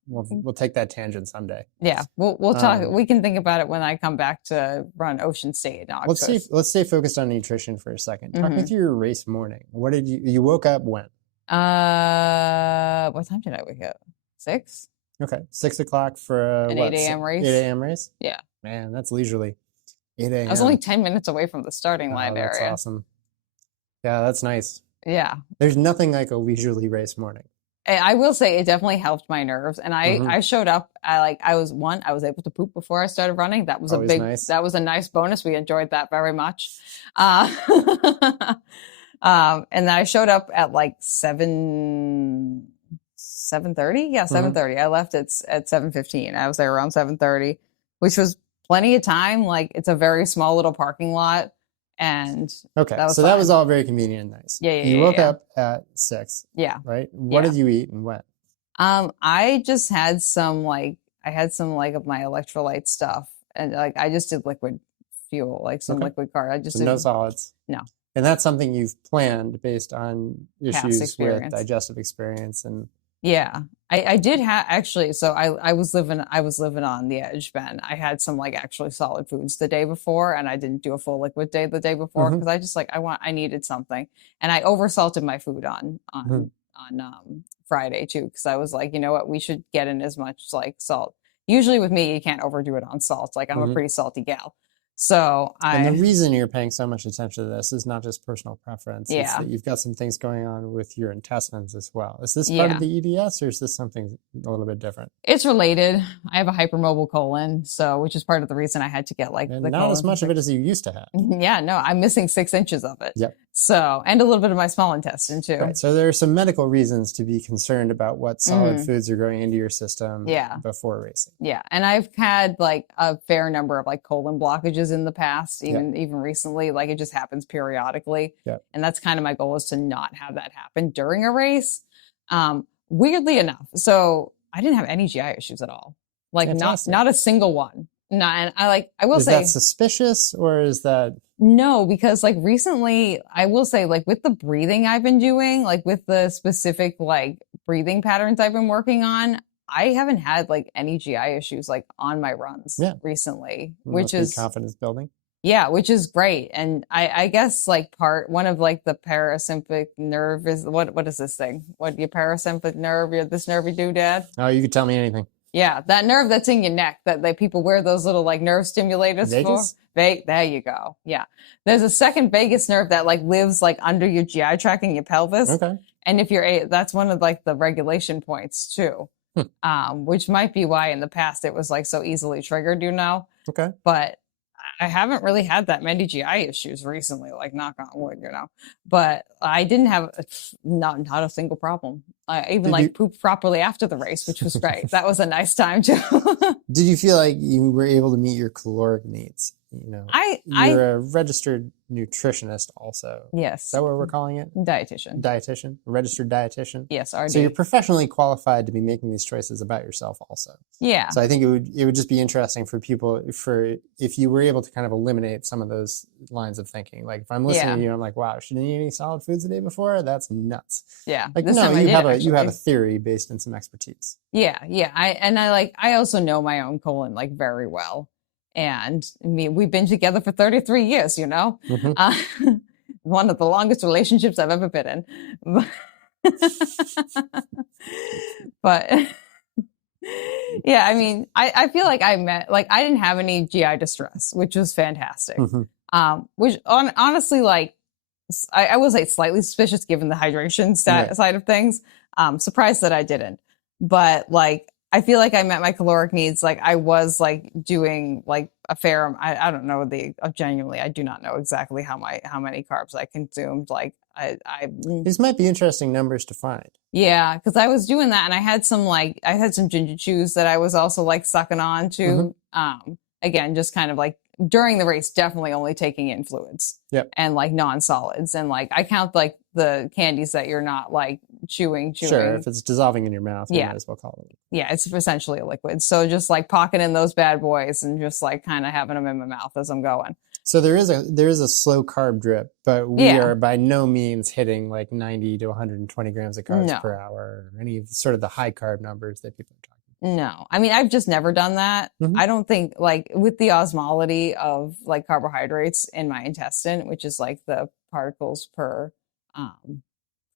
We'll take that tangent someday. Yeah, we'll talk. We can think about it when I come back to run Ocean State. Let's stay focused on nutrition for a second. Talk me through your race morning. What did you woke up when? What time did I wake up? 6. Okay, 6 o'clock for an 8 a.m. race. 8 a.m. race. Yeah, man, that's leisurely. 8 a.m. I was only 10 minutes away from the starting line area. That's awesome. Yeah, that's nice. Yeah, there's nothing like a leisurely race morning. I will say it definitely helped my nerves, and I showed up. I was able to poop before I started running. That was that was a nice bonus. We enjoyed that very much. And then I showed up at like 7:30. Yeah, 7:30. I left at 7:15. I was there around 7:30, which was plenty of time. Like it's a very small little parking lot. And that was all very convenient and nice. You woke up at 6. Yeah. Right. What did you eat and when? I just had some like of my electrolyte stuff, and like I just did liquid fuel, like some liquid carb. I just did no solids. No. And that's something you've planned based on issues with digestive experience and. Yeah, I did have actually. So I was living on the edge, Ben. I had some like actually solid foods the day before, and I didn't do a full liquid day the day before because I just I needed something, and I oversalted my food on Friday too because I was like, you know what, we should get in as much like salt. Usually with me, you can't overdo it on salt. Like I'm a pretty salty gal. So and the reason you're paying so much attention to this is not just personal preference. It's that you've got some things going on with your intestines as well. Is this part of the EDS or is this something a little bit different? It's related. I have a hypermobile colon, which is part of the reason I had to get like and not as much of it as you used to have. Yeah, no, I'm missing 6 inches of it. Yep. So, and a little bit of my small intestine too. Right. So there are some medical reasons to be concerned about what solid foods are going into your system before racing. Yeah. And I've had like a fair number of like colon blockages in the past, even recently, like it just happens periodically. Yeah. And that's kind of my goal is to not have that happen during a race. Weirdly enough. So I didn't have any GI issues at all. Like not a single one. No, and I will say. Is that suspicious or is that? No, because like recently, I will say like with the breathing I've been doing, like with the specific like breathing patterns I've been working on, I haven't had like any GI issues like on my runs recently, which is confidence building. Yeah, which is great. And I guess like one of like the parasympathetic nerve is what is this thing? What your parasympathetic nerve? You're this nerve you do, Dad? Oh, you could tell me anything. Yeah, that nerve that's in your neck that people wear those little like nerve stimulators vagus? For. There you go. Yeah. There's a second vagus nerve that like lives like under your GI tract and your pelvis. Okay. And if that's one of like the regulation points too. Which might be why in the past it was like so easily triggered, Okay. But I haven't really had that many GI issues recently, like knock on wood, but I didn't have not a single problem. I even pooped properly after the race, which was great. That was a nice time too. Did you feel like you were able to meet your caloric needs? You're a registered nutritionist also. Yes. Is that what we're calling it? Dietitian. Registered dietitian. Yes, RD. So you're professionally qualified to be making these choices about yourself also. Yeah. So I think it would just be interesting for people if you were able to kind of eliminate some of those lines of thinking. Like if I'm listening to you, I'm like, wow, shouldn't eat any solid foods the day before? That's nuts. Yeah. Like no, you have a theory based in some expertise. Yeah. Yeah. I also know my own colon like very well. And we've been together for 33 years, one of the longest relationships I've ever been in. But Yeah, I mean, I feel like I didn't have any GI distress, which was fantastic. Which honestly, like, I was like slightly suspicious given the hydration side of things. Surprised that I didn't, but like I feel like I met my caloric needs. Like I was like doing like a fair. I don't know genuinely I do not know exactly how many carbs I consumed. Like I these might be interesting numbers to find. Yeah, because I was doing that, and I had some ginger chews that I was also like sucking on to. Again, just kind of like during the race, definitely only taking in fluids. Yep. And like non-solids, and like I count like the candies that you're not like chewing. Sure, if it's dissolving in your mouth, you might as well call it. Yeah, it's essentially a liquid. So just like pocketing those bad boys and just like kind of having them in my mouth as I'm going. So there is a slow carb drip, but we are by no means hitting like 90 to 120 grams of carbs per hour, or any sort of the high carb numbers that people are talking about. No, I mean, I've just never done that. I don't think like with the osmolality of like carbohydrates in my intestine, which is like the particles per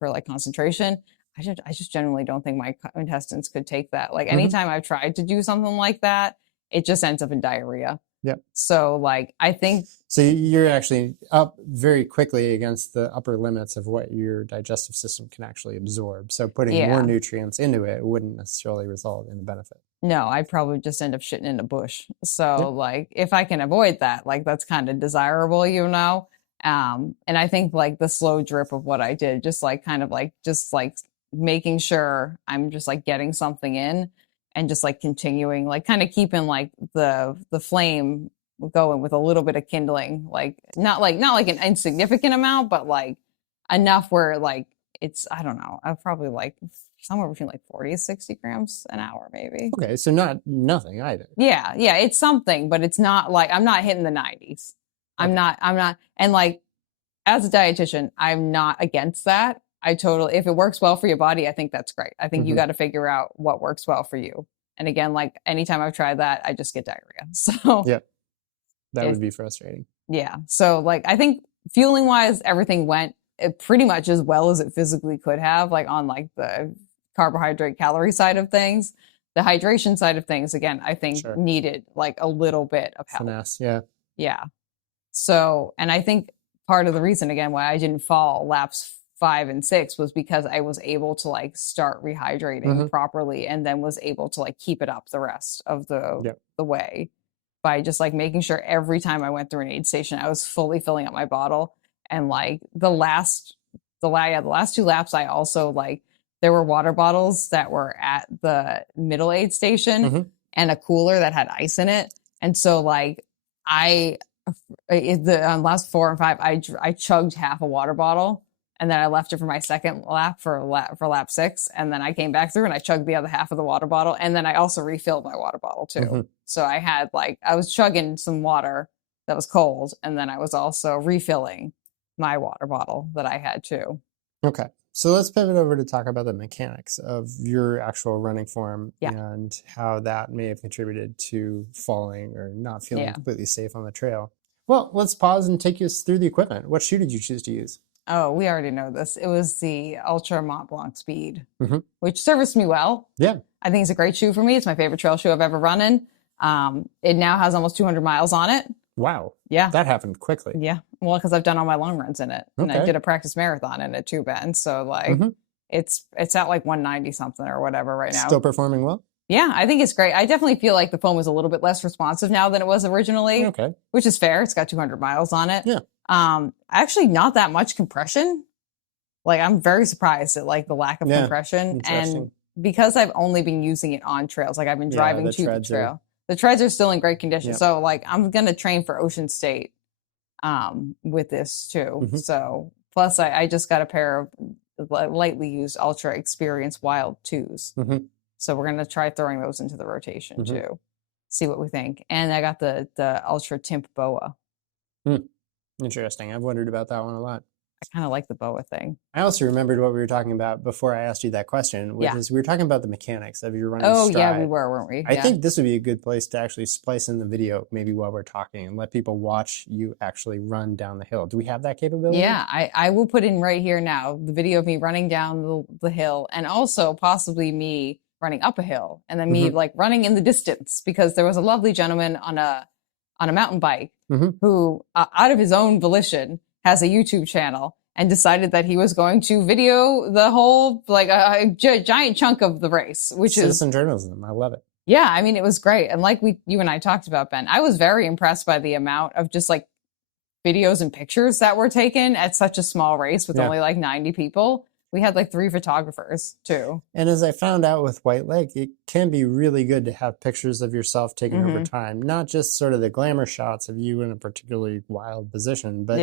like concentration. I just generally don't think my intestines could take that. Like anytime I've tried to do something like that, it just ends up in diarrhea. Yep. So like, I think. So you're actually up very quickly against the upper limits of what your digestive system can actually absorb. So putting more nutrients into it wouldn't necessarily result in a benefit. No, I'd probably just end up shitting in a bush. So like, if I can avoid that, like that's kind of desirable, you know? And I think like the slow drip of what I did, just like kind of like, just like making sure I'm just like getting something in. And just like continuing, like kind of keeping like the flame going with a little bit of kindling, like not like an insignificant amount, but like enough where like it's, I don't know, I'm probably like somewhere between like 40 to 60 grams an hour, maybe. Okay, so nothing either. Yeah, it's something, but it's not like I'm not hitting the 90s. I'm not, and like as a dietitian, I'm not against that. If it works well for your body, I think that's great. I think you got to figure out what works well for you. And again, like anytime I've tried that, I just get diarrhea. So that would be frustrating. Yeah. So like, I think fueling wise, everything went pretty much as well as it physically could have, like on like the carbohydrate calorie side of things. The hydration side of things, again, I think needed like a little bit of help. Finesse, yeah. So, and I think part of the reason again why I didn't fall laps 5 and 6 was because I was able to like start rehydrating properly, and then was able to like keep it up the rest of the way by just like making sure every time I went through an aid station, I was fully filling up my bottle. And like the last 2 laps, I also like, there were water bottles that were at the middle aid station and a cooler that had ice in it. And so like the last 4 and 5, I chugged half a water bottle. And then I left it for my second lap for lap 6. And then I came back through and I chugged the other half of the water bottle. And then I also refilled my water bottle too. So I had like, I was chugging some water that was cold. And then I was also refilling my water bottle that I had too. Okay. So let's pivot over to talk about the mechanics of your actual running form and how that may have contributed to falling or not feeling completely safe on the trail. Well, let's pause and take you through the equipment. What shoe did you choose to use? Oh, we already know this. It was the Ultra Mont Blanc Speed, which serviced me well. Yeah. I think it's a great shoe for me. It's my favorite trail shoe I've ever run in. It now has almost 200 miles on it. Wow. Yeah. That happened quickly. Yeah. Well, because I've done all my long runs in it. And I did a practice marathon in it too, Ben. So like it's at like 190 something or whatever right now. Still performing well? Yeah, I think it's great. I definitely feel like the foam is a little bit less responsive now than it was originally. Which is fair. It's got 200 miles on it. Yeah. Actually not that much compression. Like I'm very surprised at like the lack of compression. And because I've only been using it on trails, like I've been driving to the trail. The treads are still in great condition. So like I'm going to train for Ocean State with this too. So plus I just got a pair of lightly used Ultra Experience Wild 2s. So we're going to try throwing those into the rotation too. See what we think. And I got the Ultra Timp Boa. Interesting. I've wondered about that one a lot. I kind of like the boa thing. I also remembered what we were talking about before I asked you that question, which is we were talking about the mechanics of your running stride. Oh, yeah, we were, weren't we? I think this would be a good place to actually splice in the video maybe while we're talking and let people watch you actually run down the hill. Do we have that capability? Yeah, I will put in right here now the video of me running down the hill, and also possibly me running up a hill, and then me like running in the distance, because there was a lovely gentleman on a mountain bike who, out of his own volition, has a YouTube channel and decided that he was going to video the whole, like a giant chunk of the race, which citizen journalism. I love it. Yeah, I mean, it was great. And like you and I talked about, Ben, I was very impressed by the amount of just like videos and pictures that were taken at such a small race with only like 90 people. We had like 3 photographers too. And as I found out with White Lake, it can be really good to have pictures of yourself taken over time, not just sort of the glamour shots of you in a particularly wild position, but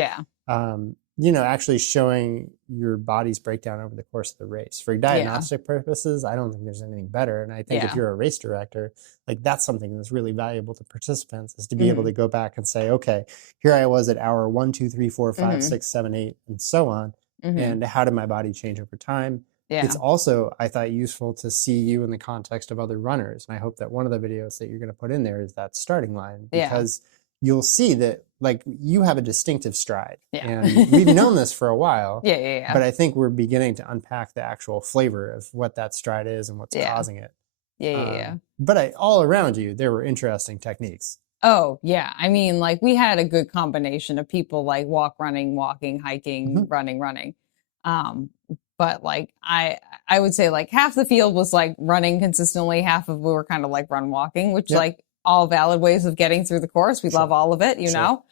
you know, actually showing your body's breakdown over the course of the race. For diagnostic purposes, I don't think there's anything better. And I think if you're a race director, like that's something that's really valuable to participants, is to be able to go back and say, okay, here I was at hour 1, 2, 3, 4, 5, 6, 7, 8, and so on. And how did my body change over time? It's also, I thought, useful to see you in the context of other runners. And I hope that one of the videos that you're going to put in there is that starting line, because you'll see that like you have a distinctive stride. And we've known this for a while. But I think we're beginning to unpack the actual flavor of what that stride is and what's causing it. But all around you, there were interesting techniques. Oh, yeah. I mean, like we had a good combination of people like walking, hiking, running. But like I would say like half the field was like running consistently. Half of we were kind of like walking, which like all valid ways of getting through the course. We love all of it, you know?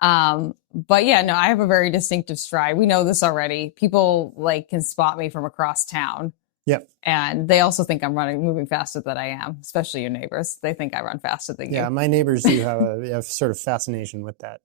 But yeah, no, I have a very distinctive stride. We know this already. People like can spot me from across town. And they also think I'm moving faster than I am, especially your neighbors. They think I run faster than you. Yeah, my neighbors do have a sort of fascination with that.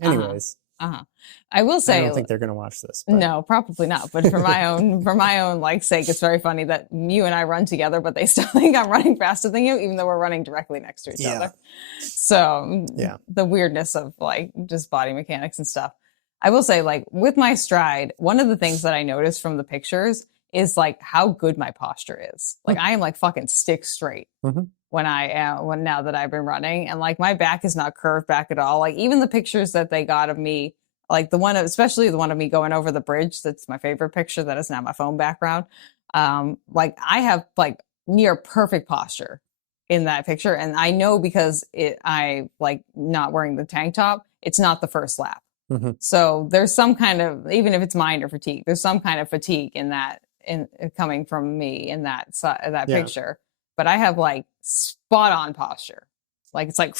Anyways. I will say, I don't think they're going to watch this. But. No, probably not. But for my own like sake, it's very funny that you and I run together, but they still think I'm running faster than you, even though we're running directly next to each other. So the weirdness of like just body mechanics and stuff. I will say, like with my stride, one of the things that I noticed from the pictures is like how good my posture is. Like I am like fucking stick straight when now that I've been running, and like my back is not curved back at all. Like even the pictures that they got of me, like especially the one of me going over the bridge, that's my favorite picture, that is now my phone background. Like I have like near perfect posture in that picture. And I know because I like not wearing the tank top, it's not the first lap. So there's some kind of, even if it's minor fatigue, there's some kind of fatigue in that, coming from me in that picture. But I have like spot on posture. Like it's like,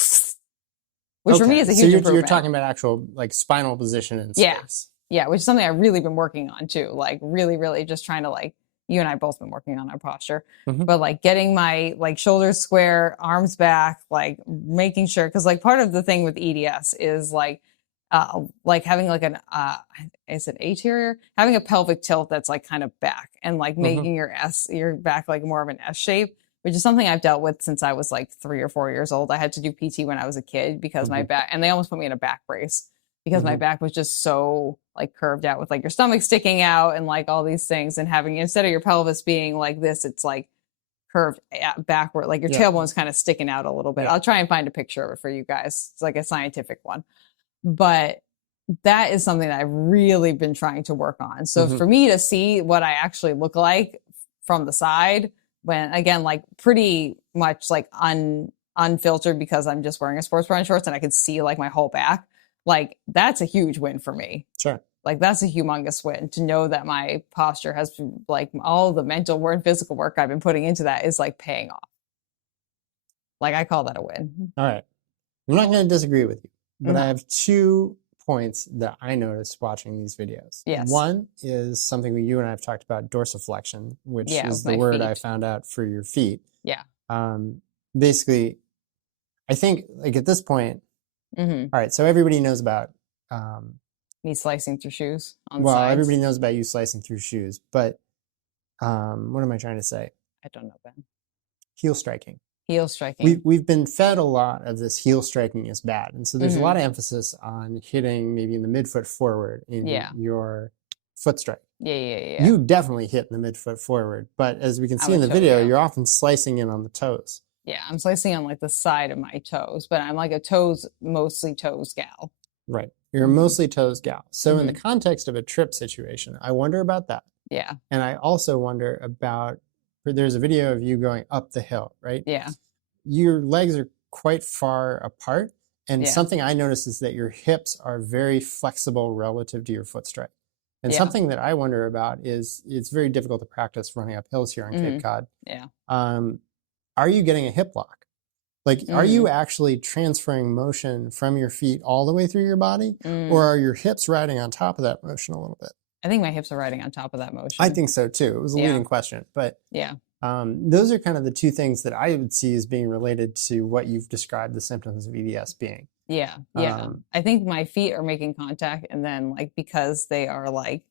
which for me is a huge improvement. You're talking about actual like spinal position in space. Yeah, which is something I've really been working on too. Like really, really just trying to like, you and I both been working on our posture, but like getting my like shoulders square, arms back, like making sure, because like part of the thing with EDS is like having like an is it anterior, having a pelvic tilt that's like kind of back, and like making your back like more of an S shape, which is something I've dealt with since I was like 3 or 4 years old. I had to do PT when I was a kid because my back, and they almost put me in a back brace because my back was just so like curved out with like your stomach sticking out and like all these things, and having, instead of your pelvis being like this, it's like curved backward, like your tailbone's kind of sticking out a little bit. I'll try and find a picture of it for you guys. It's like a scientific one. But that is something that I've really been trying to work on. So for me to see what I actually look like from the side, when again, like pretty much like unfiltered, because I'm just wearing a sports bra and shorts and I can see like my whole back, like that's a huge win for me. Sure. Like that's a humongous win to know that my posture has been, like all the mental and physical work I've been putting into that is like paying off. Like I call that a win. All right. I'm not going to disagree with you. But I have 2 points that I noticed watching these videos. One is something that you and I have talked about, dorsiflexion, which is the word I found out for your feet. Basically, I think like at this point, all right, so everybody knows about me slicing through shoes on sides. Everybody knows about you slicing through shoes, but what am I trying to say? I don't know, Ben. Heel striking. Heel striking. We've been fed a lot of this heel striking is bad. And so there's a lot of emphasis on hitting maybe in the midfoot forward in your foot strike. You definitely hit in the midfoot forward. But as we can see in the video, you're often slicing in on the toes. Yeah, I'm slicing on like the side of my toes, but I'm like a mostly toes gal. Right. You're a mostly toes gal. So in the context of a trip situation, I wonder about that. Yeah. And I also wonder about there's a video of you going up the hill, right? Yeah. Your legs are quite far apart. And something I noticed is that your hips are very flexible relative to your foot strike. And something that I wonder about is it's very difficult to practice running up hills here on Cape Cod. Yeah. Are you getting a hip lock? Like, are you actually transferring motion from your feet all the way through your body? Or are your hips riding on top of that motion a little bit? I think my hips are riding on top of that motion. I think so too. It was a leading question. But those are kind of the two things that I would see as being related to what you've described the symptoms of EDS being. Yeah. I think my feet are making contact, and then like because they are like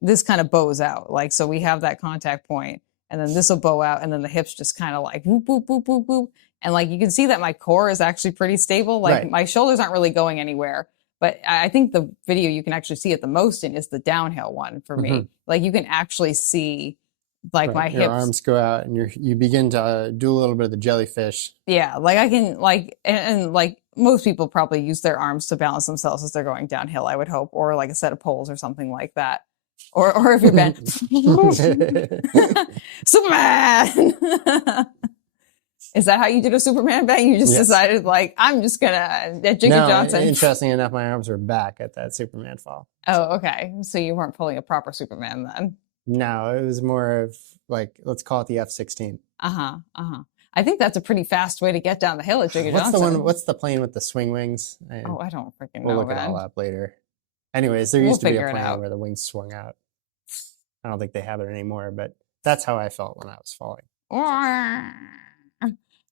this kind of bows out. Like, so we have that contact point, and then this will bow out, and then the hips just kind of like whoop, whoop, whoop, whoop, whoop. And like you can see that my core is actually pretty stable. Like my shoulders aren't really going anywhere. But I think the video you can actually see it the most in is the downhill one for me. Like you can actually see like my hips. Your arms go out and you begin to do a little bit of the jellyfish. Yeah, like I can like, and like most people probably use their arms to balance themselves as they're going downhill, I would hope, or like a set of poles or something like that. Or if you're bent, Superman. Is that how you did a Superman bang? You just decided, like, I'm just gonna Jiggy Johnson. Interesting enough, my arms were back at that Superman fall. Oh, okay. So you weren't pulling a proper Superman then? No, it was more of like, let's call it the F-16. I think that's a pretty fast way to get down the hill at Jiggy Johnson. What's the plane with the swing wings? I don't freaking know. We'll look it all up later. Anyways, there used to be a plane where the wings swung out. I don't think they have it anymore, but that's how I felt when I was falling.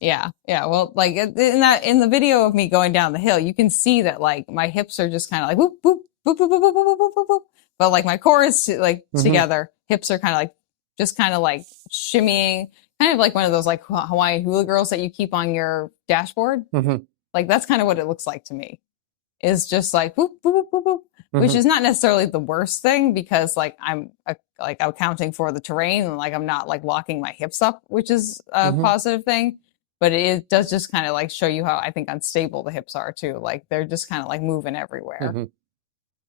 Yeah. Well, like in the video of me going down the hill, you can see that like my hips are just kind of like whoop, whoop, whoop, whoop, whoop, whoop, whoop, whoop, whoop, whoop. But like my core is like together. Hips are kind of like just kind of like shimmying, kind of like one of those like Hawaiian hula girls that you keep on your dashboard. Like that's kind of what it looks like to me. Is just like whoop, whoop, whoop, whoop, whoop. Which is not necessarily the worst thing because like I'm accounting for the terrain and like I'm not like locking my hips up, which is a positive thing. But it does just kind of like show you how I think unstable the hips are too. Like they're just kind of like moving everywhere,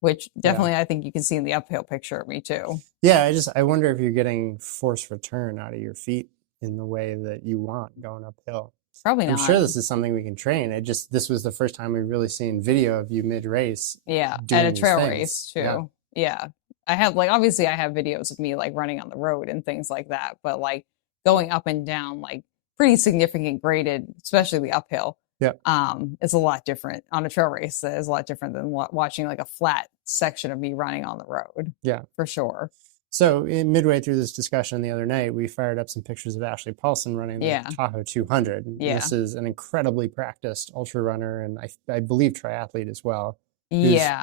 which definitely I think you can see in the uphill picture of me too. Yeah, I wonder if you're getting force return out of your feet in the way that you want going uphill. Probably not. I'm sure this is something we can train. This was the first time we've really seen video of you mid-race. Yeah, at a trail race too. Yeah. I have like, obviously I have videos of me like running on the road and things like that, but like going up and down like pretty significant graded, especially the uphill. It's a lot different on a trail race. It's a lot different than watching like a flat section of me running on the road. Yeah, for sure. So midway through this discussion the other night, we fired up some pictures of Ashley Paulson running the Tahoe 200. This is an incredibly practiced ultra runner and I believe triathlete as well.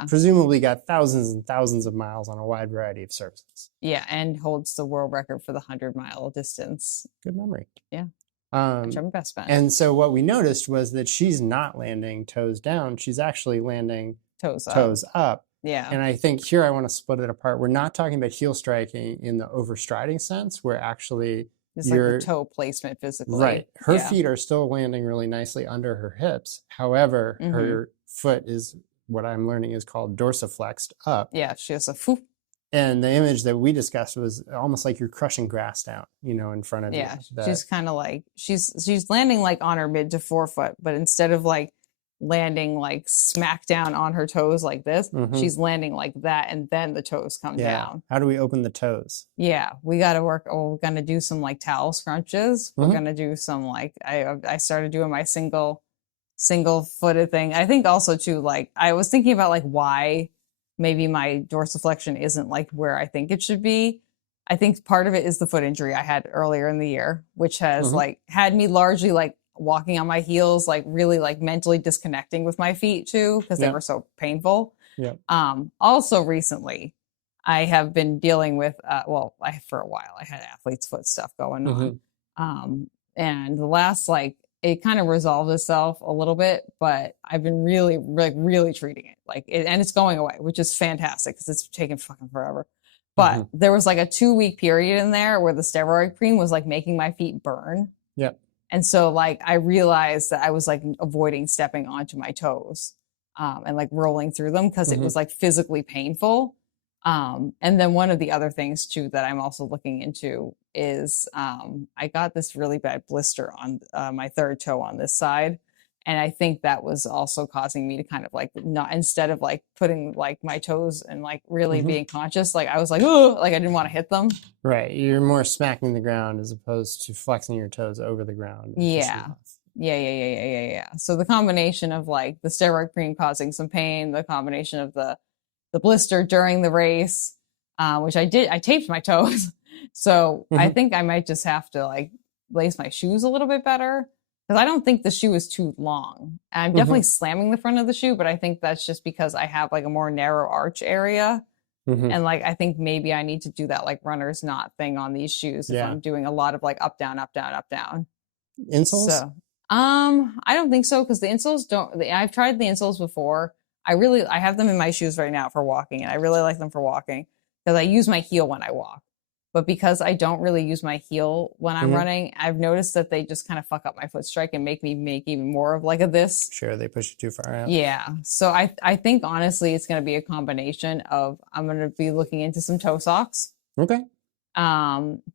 Presumably got thousands and thousands of miles on a wide variety of surfaces. Yeah, and holds the world record for the 100-mile distance. Good memory. Yeah. Which I'm best friend. And so what we noticed was that she's not landing toes down. She's actually landing toes up. Yeah. And I think here I want to split it apart. We're not talking about heel striking in the overstriding sense, where actually it's like the toe placement physically. Right. Her feet are still landing really nicely under her hips. However, her foot is what I'm learning is called dorsiflexed up. Yeah, she has a whoop. And the image that we discussed was almost like you're crushing grass down, in front of you. Yeah, she's kind of like, she's landing like on her mid to forefoot, but instead of like landing like smack down on her toes like this, she's landing like that, and then the toes come down. How do we open the toes? Yeah, we got to work. We're gonna do some like towel scrunches. We're gonna do some like I started doing my single footed thing. I think also too, like I was thinking about like why maybe my dorsiflexion isn't like where I think it should be. I think part of it is the foot injury I had earlier in the year, which has like had me largely like walking on my heels, like really like mentally disconnecting with my feet too, because they were so painful. Also recently, I have been dealing with, for a while, I had athlete's foot stuff going on. And the last, like, it kind of resolved itself a little bit, but I've been really treating it and it's going away, which is fantastic because it's taken fucking forever. But there was like a 2-week period in there where the steroid cream was like making my feet burn. And so like, I realized that I was like avoiding stepping onto my toes, and like rolling through them because it was like physically painful. And then one of the other things too that I'm also looking into is I got this really bad blister on my third toe on this side. And I think that was also causing me to kind of like not, instead of like putting like my toes and like really being conscious, like I was like, oh, like I didn't want to hit them. Right. You're more smacking the ground as opposed to flexing your toes over the ground. Yeah. So the combination of like the steroid cream causing some pain, the combination of the blister during the race, which I taped my toes. So I think I might just have to like lace my shoes a little bit better, because I don't think the shoe is too long. I'm definitely slamming the front of the shoe, but I think that's just because I have like a more narrow arch area. And like, I think maybe I need to do that like runner's knot thing on these shoes if I'm doing a lot of like up, down, up, down, up, down. Insoles? So, I don't think so, because the insoles I've tried the insoles before. I have them in my shoes right now for walking, and I really like them for walking because I use my heel when I walk. But because I don't really use my heel when I'm running, I've noticed that they just kind of fuck up my foot strike and make me make even more of like a this. Sure, they push you too far out. Yeah. So I think honestly it's going to be a combination of, I'm going to be looking into some toe socks. Okay.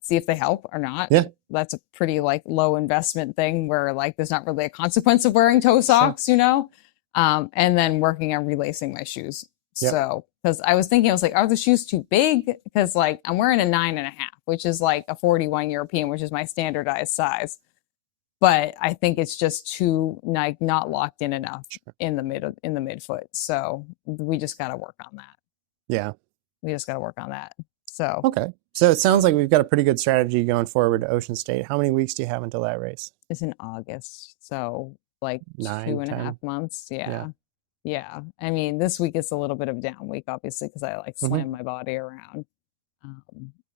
See if they help or not. Yeah. That's a pretty like low investment thing where like there's not really a consequence of wearing toe socks, you know? And then working on relacing my shoes. Yep. So, because I was thinking, I was like, are the shoes too big? Because like I'm wearing a 9.5, which is like a 41 European, which is my standardized size. But I think it's just too like not locked in enough in the midfoot. So we just got to work on that. Yeah, we just got to work on that. So okay. So it sounds like we've got a pretty good strategy going forward to Ocean State. How many weeks do you have until that race? It's in August, so like 9, 2.5 months. Yeah. I mean, this week is a little bit of a down week, obviously, because I like slam my body around.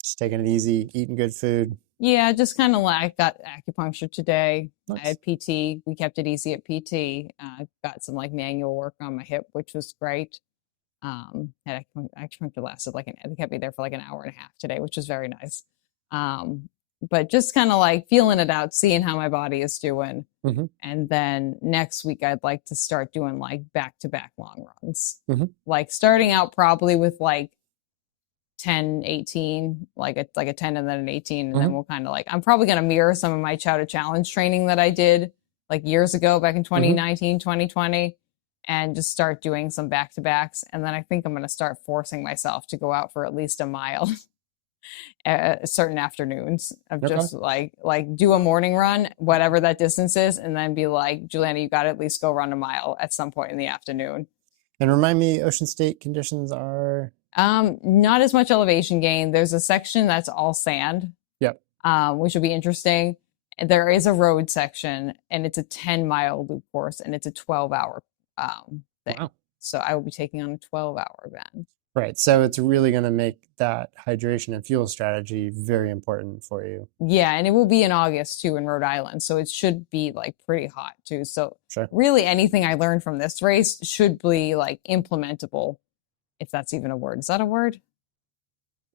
Just taking it easy, eating good food. Yeah, just kind of like, I got acupuncture today. Nice. I had PT. We kept it easy at PT. Got some like manual work on my hip, which was great. Had acupuncture lasted like it kept me there for like an hour and a half today, which was very nice. But just kind of like feeling it out, seeing how my body is doing. And then next week, I'd like to start doing like back-to-back long runs. Like starting out probably with like 10, 18, like a 10 and then an 18. And then we'll kind of like, I'm probably going to mirror some of my Chow to Challenge training that I did like years ago, back in 2019, 2020, and just start doing some back-to-backs. And then I think I'm going to start forcing myself to go out for at least a mile. Certain afternoons of just like do a morning run, whatever that distance is, and then be like, Juliana, you got to at least go run a mile at some point in the afternoon. And remind me, Ocean State conditions are not as much elevation gain. There's a section that's all sand, which will be interesting. There is a road section, and it's a 10-mile loop course, and it's a 12-hour thing. Wow. So I will be taking on a 12-hour event. Right. So it's really going to make that hydration and fuel strategy very important for you. Yeah. And it will be in August too in Rhode Island. So it should be like pretty hot too. So really anything I learned from this race should be like implementable, if that's even a word. Is that a word?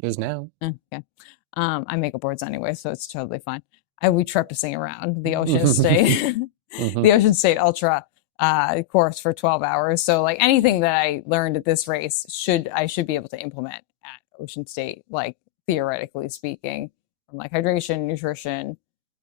It is now. Okay. I make up words anyway, so it's totally fine. I will be treppicing around the Ocean State, the Ocean State Ultra course for 12 hours. So like anything that I learned at this race I should be able to implement at Ocean State, like theoretically speaking, from like hydration, nutrition.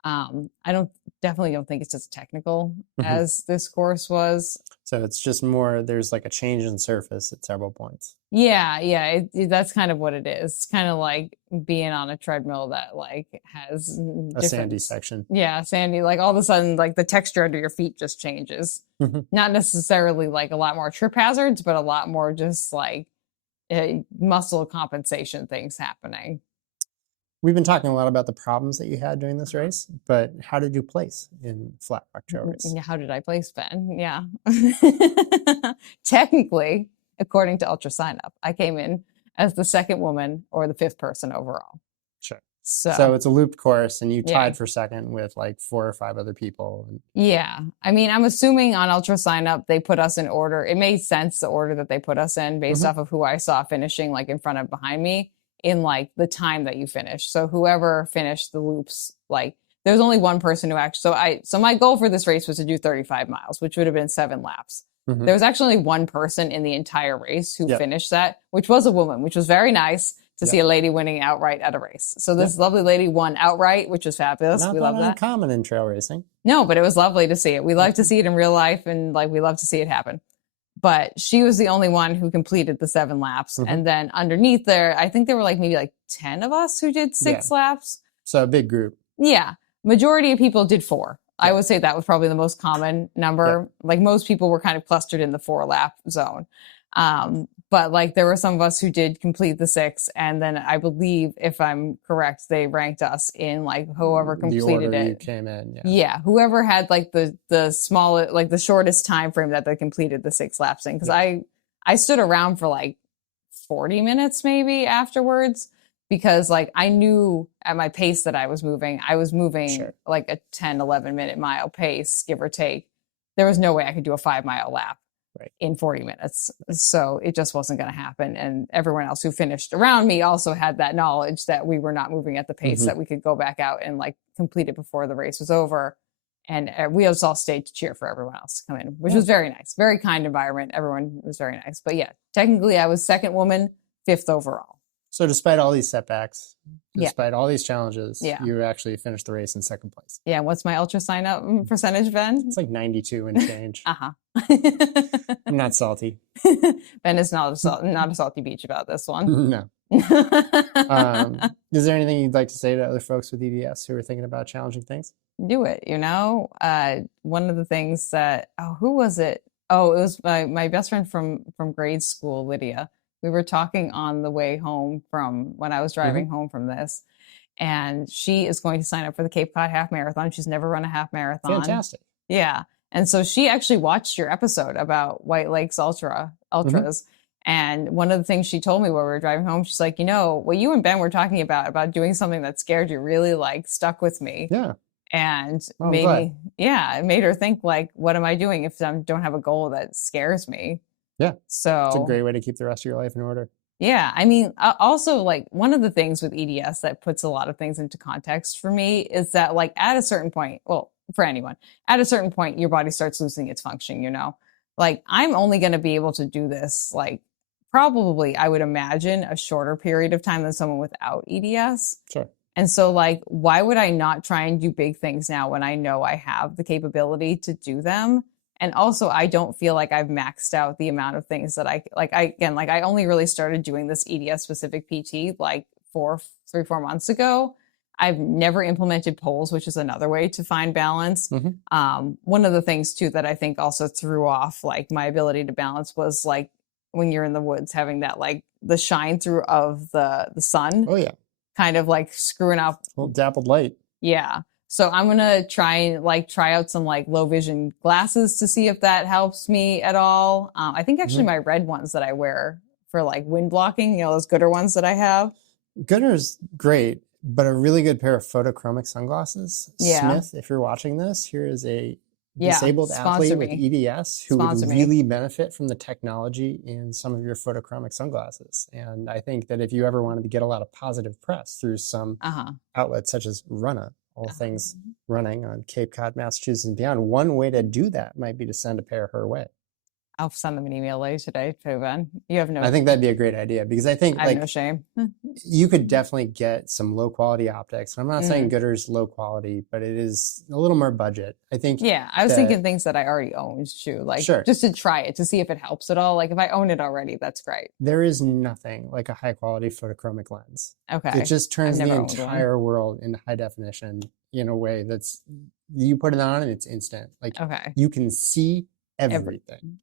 I definitely don't think it's as technical as this course was. So it's just more, there's like a change in surface at several points. Yeah. That's kind of what it is. It's kind of like being on a treadmill that like has a sandy section. Yeah, sandy. Like all of a sudden, like the texture under your feet just changes. Not necessarily like a lot more trip hazards, but a lot more just like muscle compensation things happening. We've been talking a lot about the problems that you had during this race, but how did you place in Flat Rock Trail Race? How did I place, Ben? Yeah. Technically, according to Ultra Sign Up, I came in as the second woman or the fifth person overall. Sure. So it's a looped course, and you tied for second with like 4 or 5 other people. Yeah. I mean, I'm assuming on Ultra Sign Up, they put us in order. It made sense, the order that they put us in based off of who I saw finishing like in front of behind me in like the time that you finish. So whoever finished the loops, like there's only one person who actually, so my goal for this race was to do 35 miles, which would have been 7 laps. There was actually one person in the entire race who finished that, which was a woman, which was very nice to see a lady winning outright at a race. So this lovely lady won outright, which was fabulous. Not we love that. Not uncommon in trail racing. No, but it was lovely to see it. We like to see it in real life, and like we love to see it happen. But she was the only one who completed the 7 laps. And then underneath there, I think there were like maybe like 10 of us who did 6 laps. So a big group. Yeah. Majority of people did 4. I would say that was probably the most common number. Like most people were kind of clustered in the 4-lap zone. But like there were some of us who did complete the 6, and then I believe, if I'm correct, they ranked us in like whoever completed the order it. You came in, whoever had like the smallest, like the shortest time frame that they completed the 6 laps in. Because I stood around for like 40 minutes maybe afterwards, because like I knew at my pace that I was moving like a 10-11 minute mile pace, give or take. There was no way I could do a 5-mile lap in 40 minutes. So it just wasn't going to happen. And everyone else who finished around me also had that knowledge that we were not moving at the pace that we could go back out and like complete it before the race was over. And we just all stayed to cheer for everyone else to come in, which was very nice. Very kind environment. Everyone was very nice. But yeah, technically I was 2nd woman, 5th overall. So despite all these setbacks, despite all these challenges, you actually finished the race in 2nd place. Yeah. What's my ultra sign up percentage, Ben? It's like 92 and change. I'm not salty. Ben is not a salty beach about this one. No. Is there anything you'd like to say to other folks with EDS who are thinking about challenging things? Do it. One of the things that, who was it? Oh, it was my best friend from grade school, Lydia. We were talking on the way home from when I was driving home from this, and she is going to sign up for the Cape Cod Half Marathon. She's never run a half marathon. Fantastic. Yeah. And so she actually watched your episode about White Lakes Ultras. And one of the things she told me while we were driving home, she's like, what you and Ben were talking about doing something that scared you, really like stuck with me. Yeah. And it made her think like, what am I doing if I don't have a goal that scares me? Yeah. So it's a great way to keep the rest of your life in order. Yeah. I mean, also like one of the things with EDS that puts a lot of things into context for me is that like at a certain point, well, for anyone, at a certain point, your body starts losing its function, like I'm only going to be able to do this, like probably I would imagine a shorter period of time than someone without EDS. Sure. And so like, why would I not try and do big things now when I know I have the capability to do them? And also, I don't feel like I've maxed out the amount of things that I only really started doing this EDS specific PT like 3-4 months ago. I've never implemented poles, which is another way to find balance. One of the things too that I think also threw off like my ability to balance was like when you're in the woods, having that like the shine through of the sun. Oh yeah. Kind of like screwing up. A little dappled light. Yeah. So I'm going to try out some like low vision glasses to see if that helps me at all. I think actually my red ones that I wear for like wind blocking, those Gooder ones that I have. Gooder's great, but a really good pair of photochromic sunglasses. Yeah. Smith, if you're watching this, here is a disabled athlete with EDS who would really benefit from the technology in some of your photochromic sunglasses. And I think that if you ever wanted to get a lot of positive press through some outlets such as Runnah, all things running on Cape Cod, Massachusetts and beyond, one way to do that might be to send a pair her way. I'll send them an email later today, too, Ben. You have no. I think that'd be a great idea because I think I have no shame. You could definitely get some low quality optics. I'm not saying Gooder's low quality, but it is a little more budget. I think. Yeah, I was thinking things that I already owned too, like just to try it to see if it helps at all. Like if I own it already, that's great. There is nothing like a high quality photochromic lens. Okay. It just turns the entire world into high definition in a way that's you put it on and it's instant. Like you can see everything.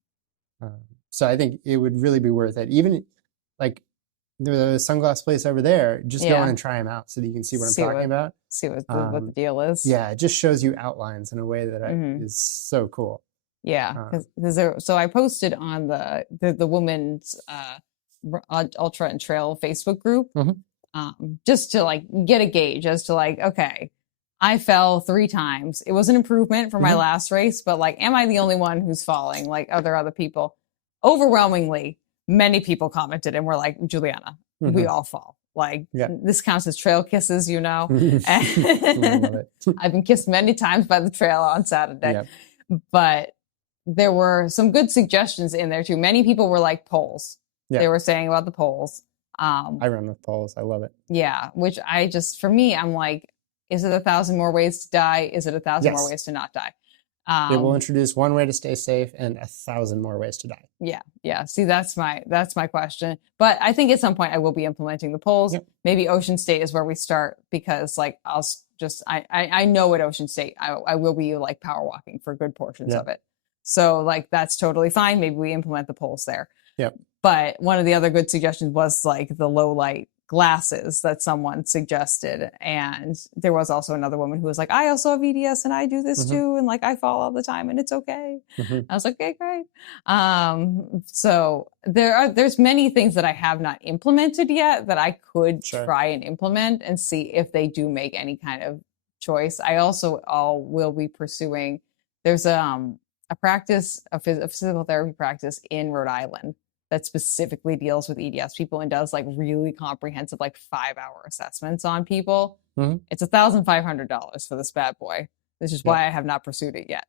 So I think it would really be worth it. Even like the sunglass place over there, just go in and try them out so that you can see what I'm talking about. See what the deal is. Yeah, it just shows you outlines in a way that is so cool. Yeah, so I posted on the women's ultra and trail Facebook group just to like get a gauge as to like, okay, I fell 3 times. It was an improvement from my last race, but like, am I the only one who's falling? Like, are there other people? Overwhelmingly, many people commented and were like, Juliana, we all fall. Like, this counts as trail kisses, I love it. I've been kissed many times by the trail on Saturday. But there were some good suggestions in there too. Many people were like poles. Yeah. They were saying about the poles. I run with poles. I love it. Yeah, which for me, I'm like, is it 1,000 more ways to die? Is it 1,000 more ways to not die? It will introduce one way to stay safe and 1,000 more ways to die. Yeah. See, that's my question. But I think at some point I will be implementing the poles. Yep. Maybe Ocean State is where we start, because like I know at Ocean State I will be like power walking for good portions of it. So like that's totally fine. Maybe we implement the poles there. Yep. But one of the other good suggestions was like the low light glasses that someone suggested. And there was also another woman who was like, I also have EDS and I do this too. And like, I fall all the time and it's okay. I was like, okay, great. So there's many things that I have not implemented yet that I could try and implement and see if they do make any kind of choice. I also will be pursuing, there's a physical therapy practice in Rhode Island that specifically deals with EDS people and does like really comprehensive, like 5-hour assessments on people. It's $1,500 for this bad boy. This is why I have not pursued it yet.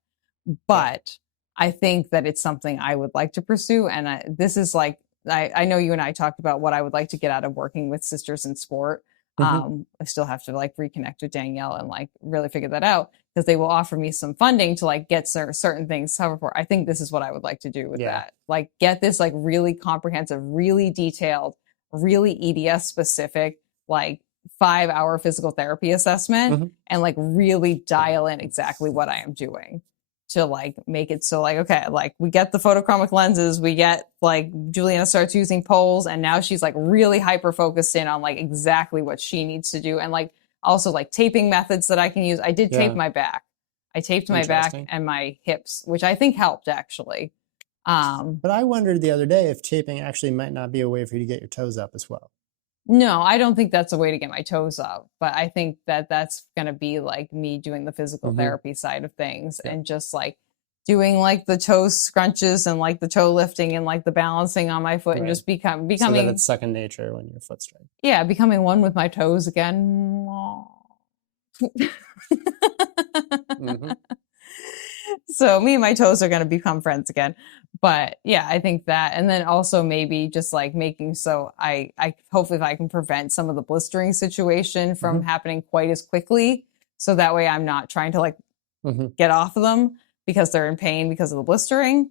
But I think that it's something I would like to pursue. And this is like, I know you and I talked about what I would like to get out of working with sisters in sport. I still have to like reconnect with Danielle and like really figure that out, because they will offer me some funding to like get certain things covered for. I think this is what I would like to do with that. Like get this like really comprehensive, really detailed, really EDS specific, like 5-hour physical therapy assessment and like really dial in exactly what I am doing to like make it so like, okay, like we get the photochromic lenses, we get like Juliana starts using poles, and now she's like really hyper focused in on like exactly what she needs to do. And like also like taping methods that I can use. I did tape my back. I taped my back and my hips, which I think helped actually. But I wondered the other day if taping actually might not be a way for you to get your toes up as well. No, I don't think that's a way to get my toes up, but I think that that's going to be like me doing the physical therapy side of things and just like doing like the toe scrunches and like the toe lifting and like the balancing on my foot and just becoming so that it's second nature when your foot's straight. Yeah, becoming one with my toes again. So me and my toes are going to become friends again. But yeah, I think that, and then also maybe just like making so I hopefully if I can prevent some of the blistering situation from happening quite as quickly, so that way I'm not trying to like get off of them because they're in pain because of the blistering.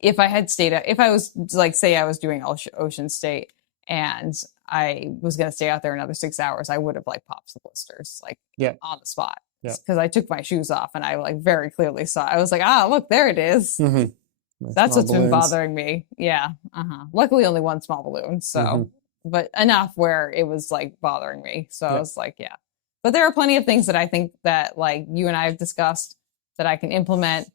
If I was like, say I was doing Ocean State and I was going to stay out there another 6 hours, I would have like popped the blisters like on the spot. Because I took my shoes off and I like very clearly saw. I was like, look, there it is. That's what's been bothering me. Yeah. Luckily, only one small balloon. So, but enough where it was like bothering me. So I was like, But there are plenty of things that I think that like you and I have discussed that I can implement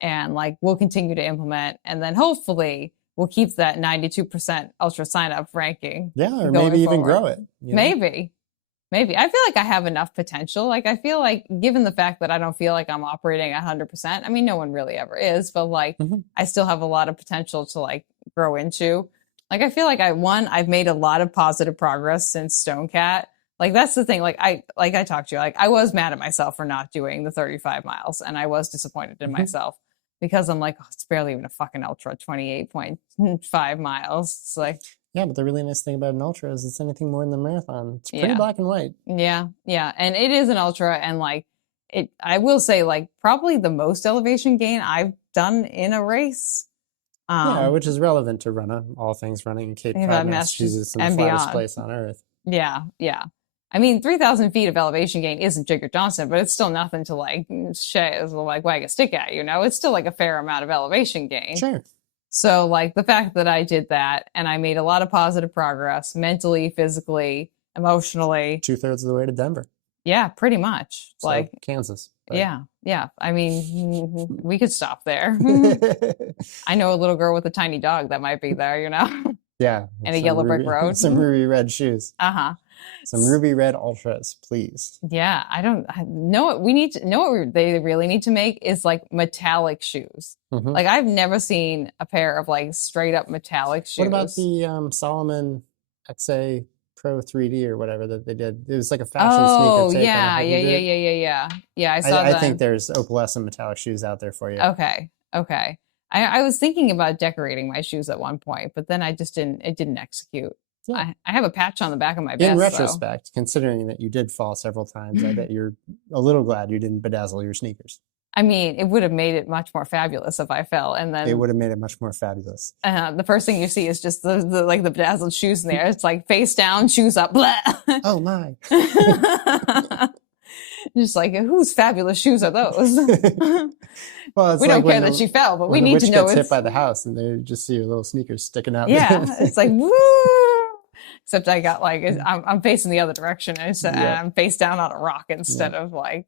and like we'll continue to implement. And then hopefully we'll keep that 92% ultra sign up ranking. Yeah. Or maybe even grow it. Maybe. I feel like I have enough potential. Like, I feel like given the fact that I don't feel like I'm operating 100%, I mean, no one really ever is, but like, I still have a lot of potential to like grow into. Like, I feel like I've made a lot of positive progress since StoneCat. Like, that's the thing. Like I talked to you, like, I was mad at myself for not doing the 35 miles and I was disappointed in myself because I'm like, it's barely even a fucking ultra, 28.5 miles. It's like, yeah, but the really nice thing about an ultra is it's anything more than a marathon. It's pretty black and white. Yeah. And it is an ultra. And like I will say like probably the most elevation gain I've done in a race. Which is relevant to Runnah, all things running in Cape Cod, Massachusetts, and the flattest place on earth. Yeah. I mean, 3,000 feet of elevation gain isn't Jigger Johnson, but it's still nothing to like wag a stick at, It's still like a fair amount of elevation gain. Sure. So like the fact that I did that and I made a lot of positive progress mentally, physically, emotionally. 2/3 of the way to Denver. Yeah, pretty much. So, like Kansas. Right? Yeah. I mean, we could stop there. I know a little girl with a tiny dog that might be there, Yeah. And a yellow brick road. Some ruby red shoes. Some ruby red ultras, please. Yeah, I know what we need to know. What they really need to make is like metallic shoes. Like I've never seen a pair of like straight up metallic shoes. What about the Solomon XA Pro 3D or whatever that they did? It was like a fashion sneaker. Yeah. I saw that. I think there's opalescent metallic shoes out there for you. Okay. Okay. I was thinking about decorating my shoes at one point, but then it didn't execute. Yeah. I have a patch on the back of my vest. In retrospect, considering that you did fall several times, I bet you're a little glad you didn't bedazzle your sneakers. I mean, it would have made it much more fabulous if I fell, and then it would have made it much more fabulous. The first thing you see is just the bedazzled shoes in there. It's like face down, shoes up. Blah. Oh my! Just like, whose fabulous shoes are those? Well, we don't care that she fell, but we need to know. When the witch gets hit by the house, and they just see your little sneakers sticking out. Yeah, it's like woo. Except I got like I'm facing the other direction, and I'm face down on a rock instead of like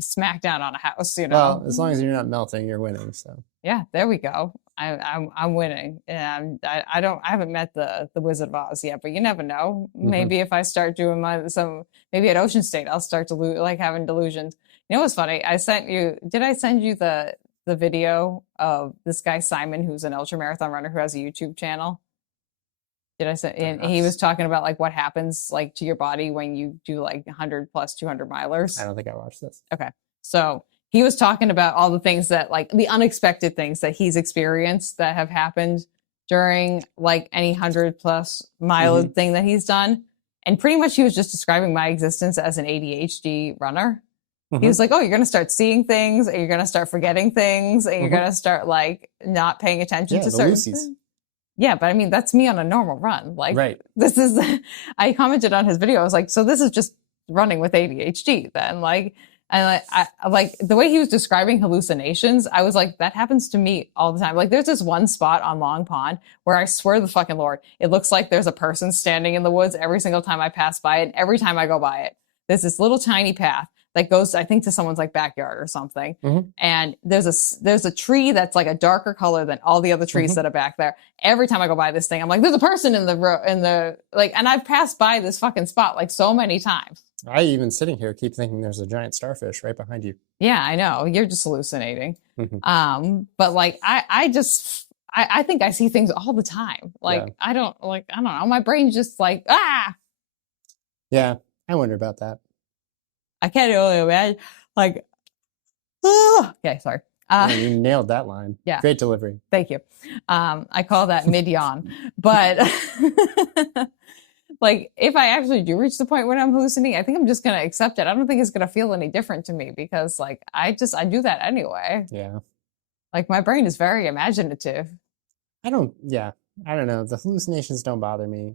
smack down on a house, you know. Well, as long as you're not melting, you're winning. So yeah, there we go. I'm winning, and I haven't met the Wizard of Oz yet, but you never know. Maybe if I start doing maybe at Ocean State, I'll start to like having delusions. You know what's funny? Did I send you the video of this guy Simon, who's an ultramarathon runner who has a YouTube channel? Did I say? And he was talking about like what happens like to your body when you do like 100 plus 200 milers. I don't think I watched this. Okay, so he was talking about all the things that like the unexpected things that he's experienced that have happened during like any 100 plus mile thing that he's done, and pretty much he was just describing my existence as an ADHD runner. He was like, "Oh, you're going to start seeing things, and you're going to start forgetting things, and you're going to start like not paying attention to certain things." Yeah, but I mean, that's me on a normal run. Like, this is, I commented on his video. I was like, so this is just running with ADHD then. Like, and I like the way he was describing hallucinations. I was like, that happens to me all the time. Like, there's this one spot on Long Pond where I swear to the fucking Lord, it looks like there's a person standing in the woods every single time I pass by it. Every time I go by it, there's this little tiny path that goes, I think, to someone's like backyard or something. And there's a tree that's like a darker color than all the other trees that are back there. Every time I go by this thing, I'm like, there's a person in the like, and I've passed by this fucking spot like so many times. I even sitting here keep thinking there's a giant starfish right behind you. Yeah, I know. You're just hallucinating. But like, I think I see things all the time. Like, I don't know. My brain's just like, ah. Yeah, I wonder about that. I can't really imagine, like, oh, okay, sorry. You nailed that line. Yeah. Great delivery. Thank you. I call that mid-yawn. But, like, if I actually do reach the point where I'm hallucinating, I think I'm just going to accept it. I don't think it's going to feel any different to me because, like, I do that anyway. Yeah. Like, my brain is very imaginative. I don't know. The hallucinations don't bother me.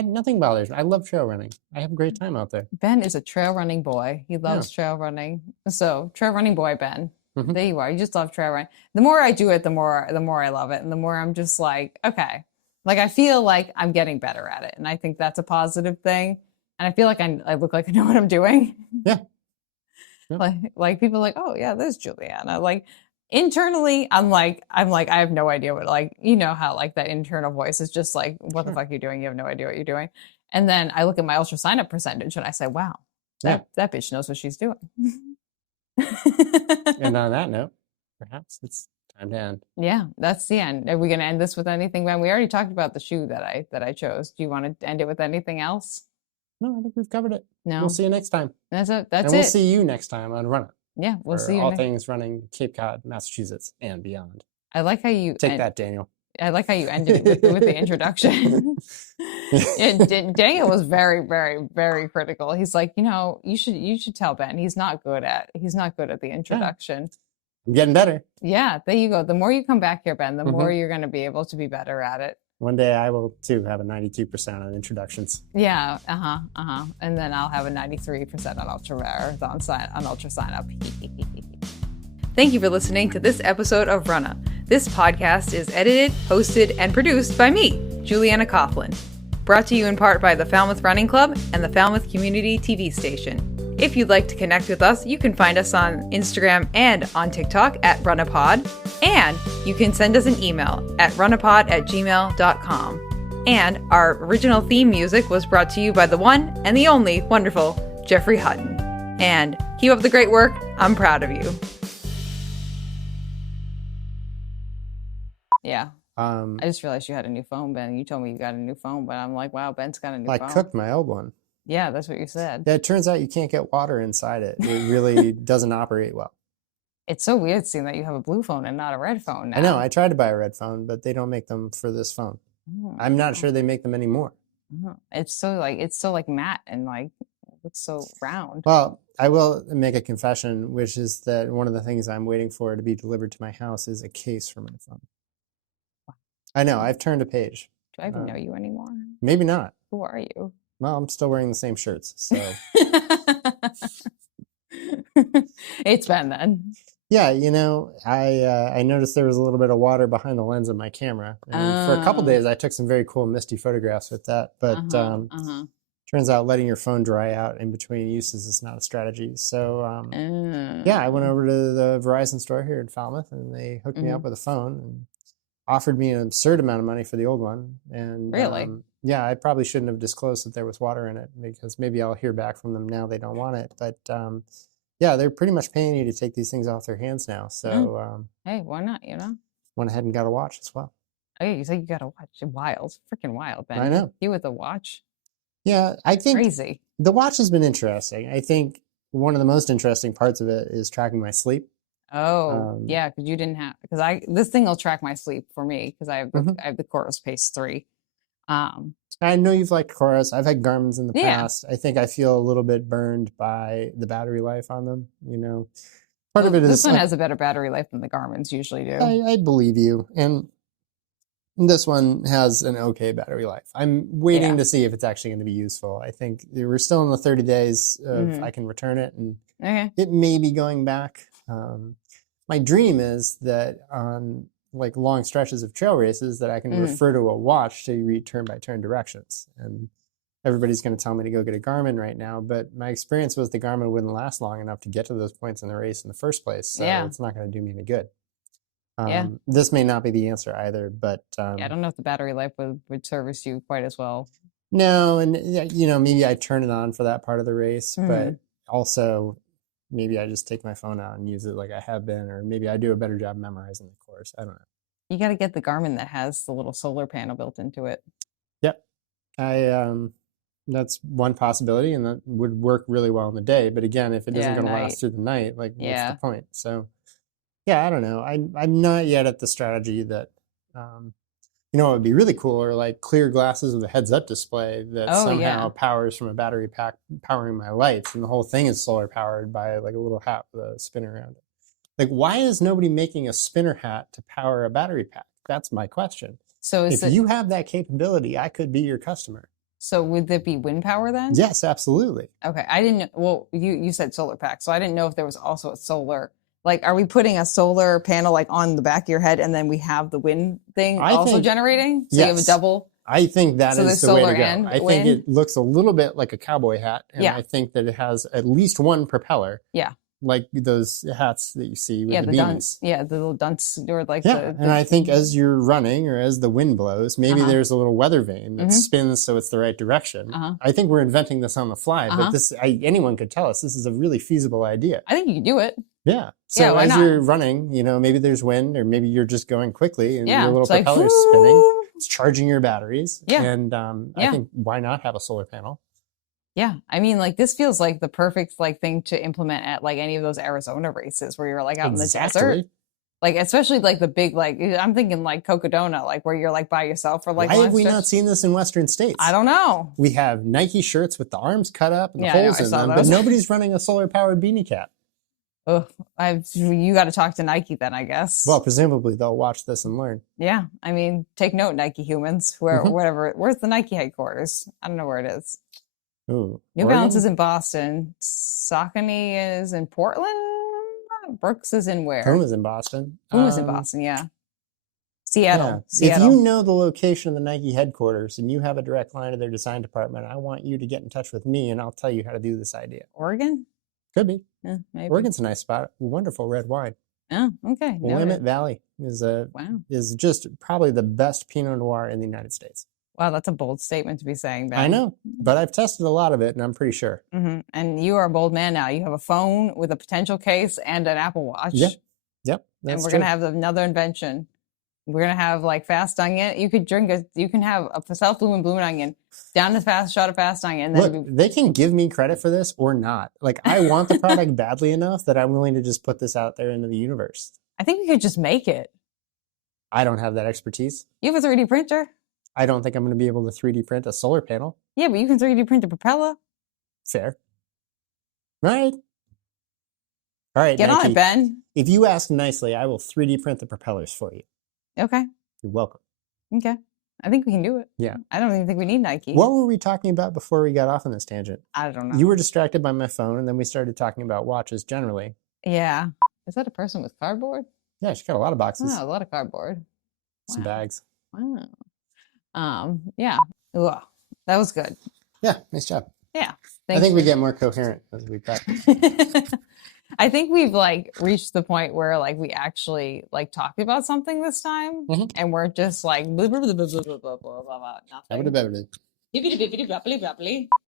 Nothing bothers me. I love trail running. I have a great time out there. Ben is a trail running boy. He loves trail running. So trail running boy, Ben. There you are. You just love trail running. The more I do it, the more I love it. And the more I'm just like, okay. Like I feel like I'm getting better at it. And I think that's a positive thing. And I feel like I look like I know what I'm doing. Yeah. Like people are like, oh yeah, there's Juliana. Like internally, I'm like, I have no idea what, like, you know how like that internal voice is just like, what the fuck are you doing? You have no idea what you're doing. And then I look at my ultra sign up percentage and I say, wow, that bitch knows what she's doing. And on that note, perhaps it's time to end. Yeah, that's the end. Are we going to end this with anything, Ben? We already talked about the shoe that I chose. Do you want to end it with anything else? No, I think we've covered it. No. We'll see you next time. That's it. And we'll see you next time on Runnah. Yeah, we'll see you. All things running Cape Cod, Massachusetts, and beyond. I like how you take that, Daniel. I like how you ended it with the introduction. Daniel was very, very, very critical. He's like, you should tell Ben he's not good at the introduction. Yeah. I'm getting better. Yeah, there you go. The more you come back here, Ben, the more you're going to be able to be better at it. One day I will too have a 92% on introductions. Yeah, and then I'll have a 93% on ultra sign up. Thank you for listening to this episode of Runnah. This podcast is edited, hosted, and produced by me, Juliana Coughlin. Brought to you in part by the Falmouth Running Club and the Falmouth Community TV station. If you'd like to connect with us, you can find us on Instagram and on TikTok at RunnahPod. And you can send us an email at runnahpod@gmail.com. And our original theme music was brought to you by the one and the only wonderful Jeffrey Hutton. And keep up the great work. I'm proud of you. Yeah. I just realized you had a new phone, Ben. You told me you got a new phone, but I'm like, wow, Ben's got a new phone. I cooked my old one. Yeah, that's what you said. Yeah, it turns out you can't get water inside it. It really doesn't operate well. It's so weird seeing that you have a blue phone and not a red phone now. I know. I tried to buy a red phone, but they don't make them for this phone. Oh. I'm not sure they make them anymore. Oh. It's so like matte and like it looks so round. Well, I will make a confession, which is that one of the things I'm waiting for to be delivered to my house is a case for my phone. Wow. I know. I've turned a page. Do I even know you anymore? Maybe not. Who are you? Well, I'm still wearing the same shirts, so. It's been then. Yeah, I noticed there was a little bit of water behind the lens of my camera. And for a couple days, I took some very cool misty photographs with that. But turns out letting your phone dry out in between uses is not a strategy. So, yeah, I went over to the Verizon store here in Falmouth, and they hooked me up with a phone and offered me an absurd amount of money for the old one. And really? Yeah, I probably shouldn't have disclosed that there was water in it, because maybe I'll hear back from them now they don't want it. But yeah, they're pretty much paying you to take these things off their hands now. So hey, why not? Went ahead and got a watch as well. Oh yeah, you said you got a watch. Wild, freaking wild, Ben. I know. You with a watch? Yeah, I think crazy. The watch has been interesting. I think one of the most interesting parts of it is tracking my sleep. Oh, yeah, because you didn't have, because this thing will track my sleep for me, because I have the Coros Pace 3. I know you've liked Coros. I've had Garmin's in the past. I think I feel a little bit burned by the battery life on them. Part of it is this one has a better battery life than the Garmin's usually do. I believe you, and this one has an okay battery life. I'm waiting to see if it's actually going to be useful. I think we're still in the 30 days of I can return it, and it may be going back. My dream is that on like long stretches of trail races that I can refer to a watch to read turn-by-turn directions. And everybody's going to tell me to go get a Garmin right now, but my experience was the Garmin wouldn't last long enough to get to those points in the race in the first place. So it's not going to do me any good. This may not be the answer either, but I don't know if the battery life would service you quite as well. No, and maybe I turn it on for that part of the race, but also maybe I just take my phone out and use it like I have been, or maybe I do a better job memorizing the course. I don't know. You got to get the Garmin that has the little solar panel built into it. Yep. That's one possibility, and that would work really well in the day. But again, if it isn't going to last through the night, like what's the point? So yeah, I don't know. I'm not yet at the strategy that, it would be really cool, or like clear glasses with a heads-up display that somehow powers from a battery pack powering my lights, and the whole thing is solar powered by like a little hat with a spinner around it. Like, why is nobody making a spinner hat to power a battery pack? That's my question. So if you have that capability, I could be your customer. So would it be wind power then? Yes, absolutely. Okay, I didn't know. Well, you said solar pack, so I didn't know if there was also a solar. Like, are we putting a solar panel like on the back of your head, and then we have the wind thing generating? So you have a double. I think that is the way to go. I think it looks a little bit like a cowboy hat, and I think that it has at least one propeller. Yeah. Like those hats that you see with the beanies. The little dunce, or like and I think as you're running or as the wind blows, maybe there's a little weather vane that spins so it's the right direction. I think we're inventing this on the fly, but anyone could tell us this is a really feasible idea. I think you can do it. Yeah. So as you're running, maybe there's wind, or maybe you're just going quickly and your little propeller's spinning. It's charging your batteries. Yeah. And I think, why not have a solar panel? Yeah, I mean, like, this feels like the perfect like thing to implement at like any of those Arizona races where you're like out in the desert, like especially like the big, like I'm thinking like Cocodona, like where you're like by yourself for like. Why have we not seen this in Western states? I don't know. We have Nike shirts with the arms cut up and the holes in them, but nobody's running a solar powered beanie cap. Oh, you got to talk to Nike then, I guess. Well, presumably they'll watch this and learn. Yeah, I mean, take note, Nike humans, whatever. Where's the Nike headquarters? I don't know where it is. Ooh, New Balance is in Boston. Saucony is in Portland. Brooks is in where? Puma's in Boston. Puma's in Boston, yeah. Seattle. If you know the location of the Nike headquarters and you have a direct line to their design department, I want you to get in touch with me and I'll tell you how to do this idea. Oregon? Could be. Yeah, maybe. Oregon's a nice spot. Wonderful red wine. Oh, okay. Willamette Valley is just probably the best Pinot Noir in the United States. Wow, that's a bold statement to be saying, Ben. I know, but I've tested a lot of it, and I'm pretty sure. And you are a bold man now. You have a phone with a potential case and an Apple Watch. Yep. And we're going to have another invention. We're gonna have like fast onion. You can have a self-blooming blooming onion down to fast shot of fast onion. And then look, they can give me credit for this or not. Like I want the product badly enough that I'm willing to just put this out there into the universe. I think we could just make it. I don't have that expertise. You have a 3D printer. I don't think I'm going to be able to 3D print a solar panel. Yeah, but you can 3D print a propeller. Fair. Right. All right, get Nike, on it, Ben. If you ask nicely, I will 3D print the propellers for you. Okay. You're welcome. Okay. I think we can do it. Yeah. I don't even think we need Nike. What were we talking about before we got off on this tangent? I don't know. You were distracted by my phone, and then we started talking about watches generally. Yeah. Is that a person with cardboard? Yeah, she's got a lot of boxes. Oh, a lot of cardboard. Some bags. Wow. Yeah. Ugh. That was good. Yeah, nice job. Yeah. I think we get more coherent as we practice. I think we've like reached the point where like we actually like talked about something this time, and we're just like blah, blah, blah, blah, blah, blah, blah, blah, blah, nothing.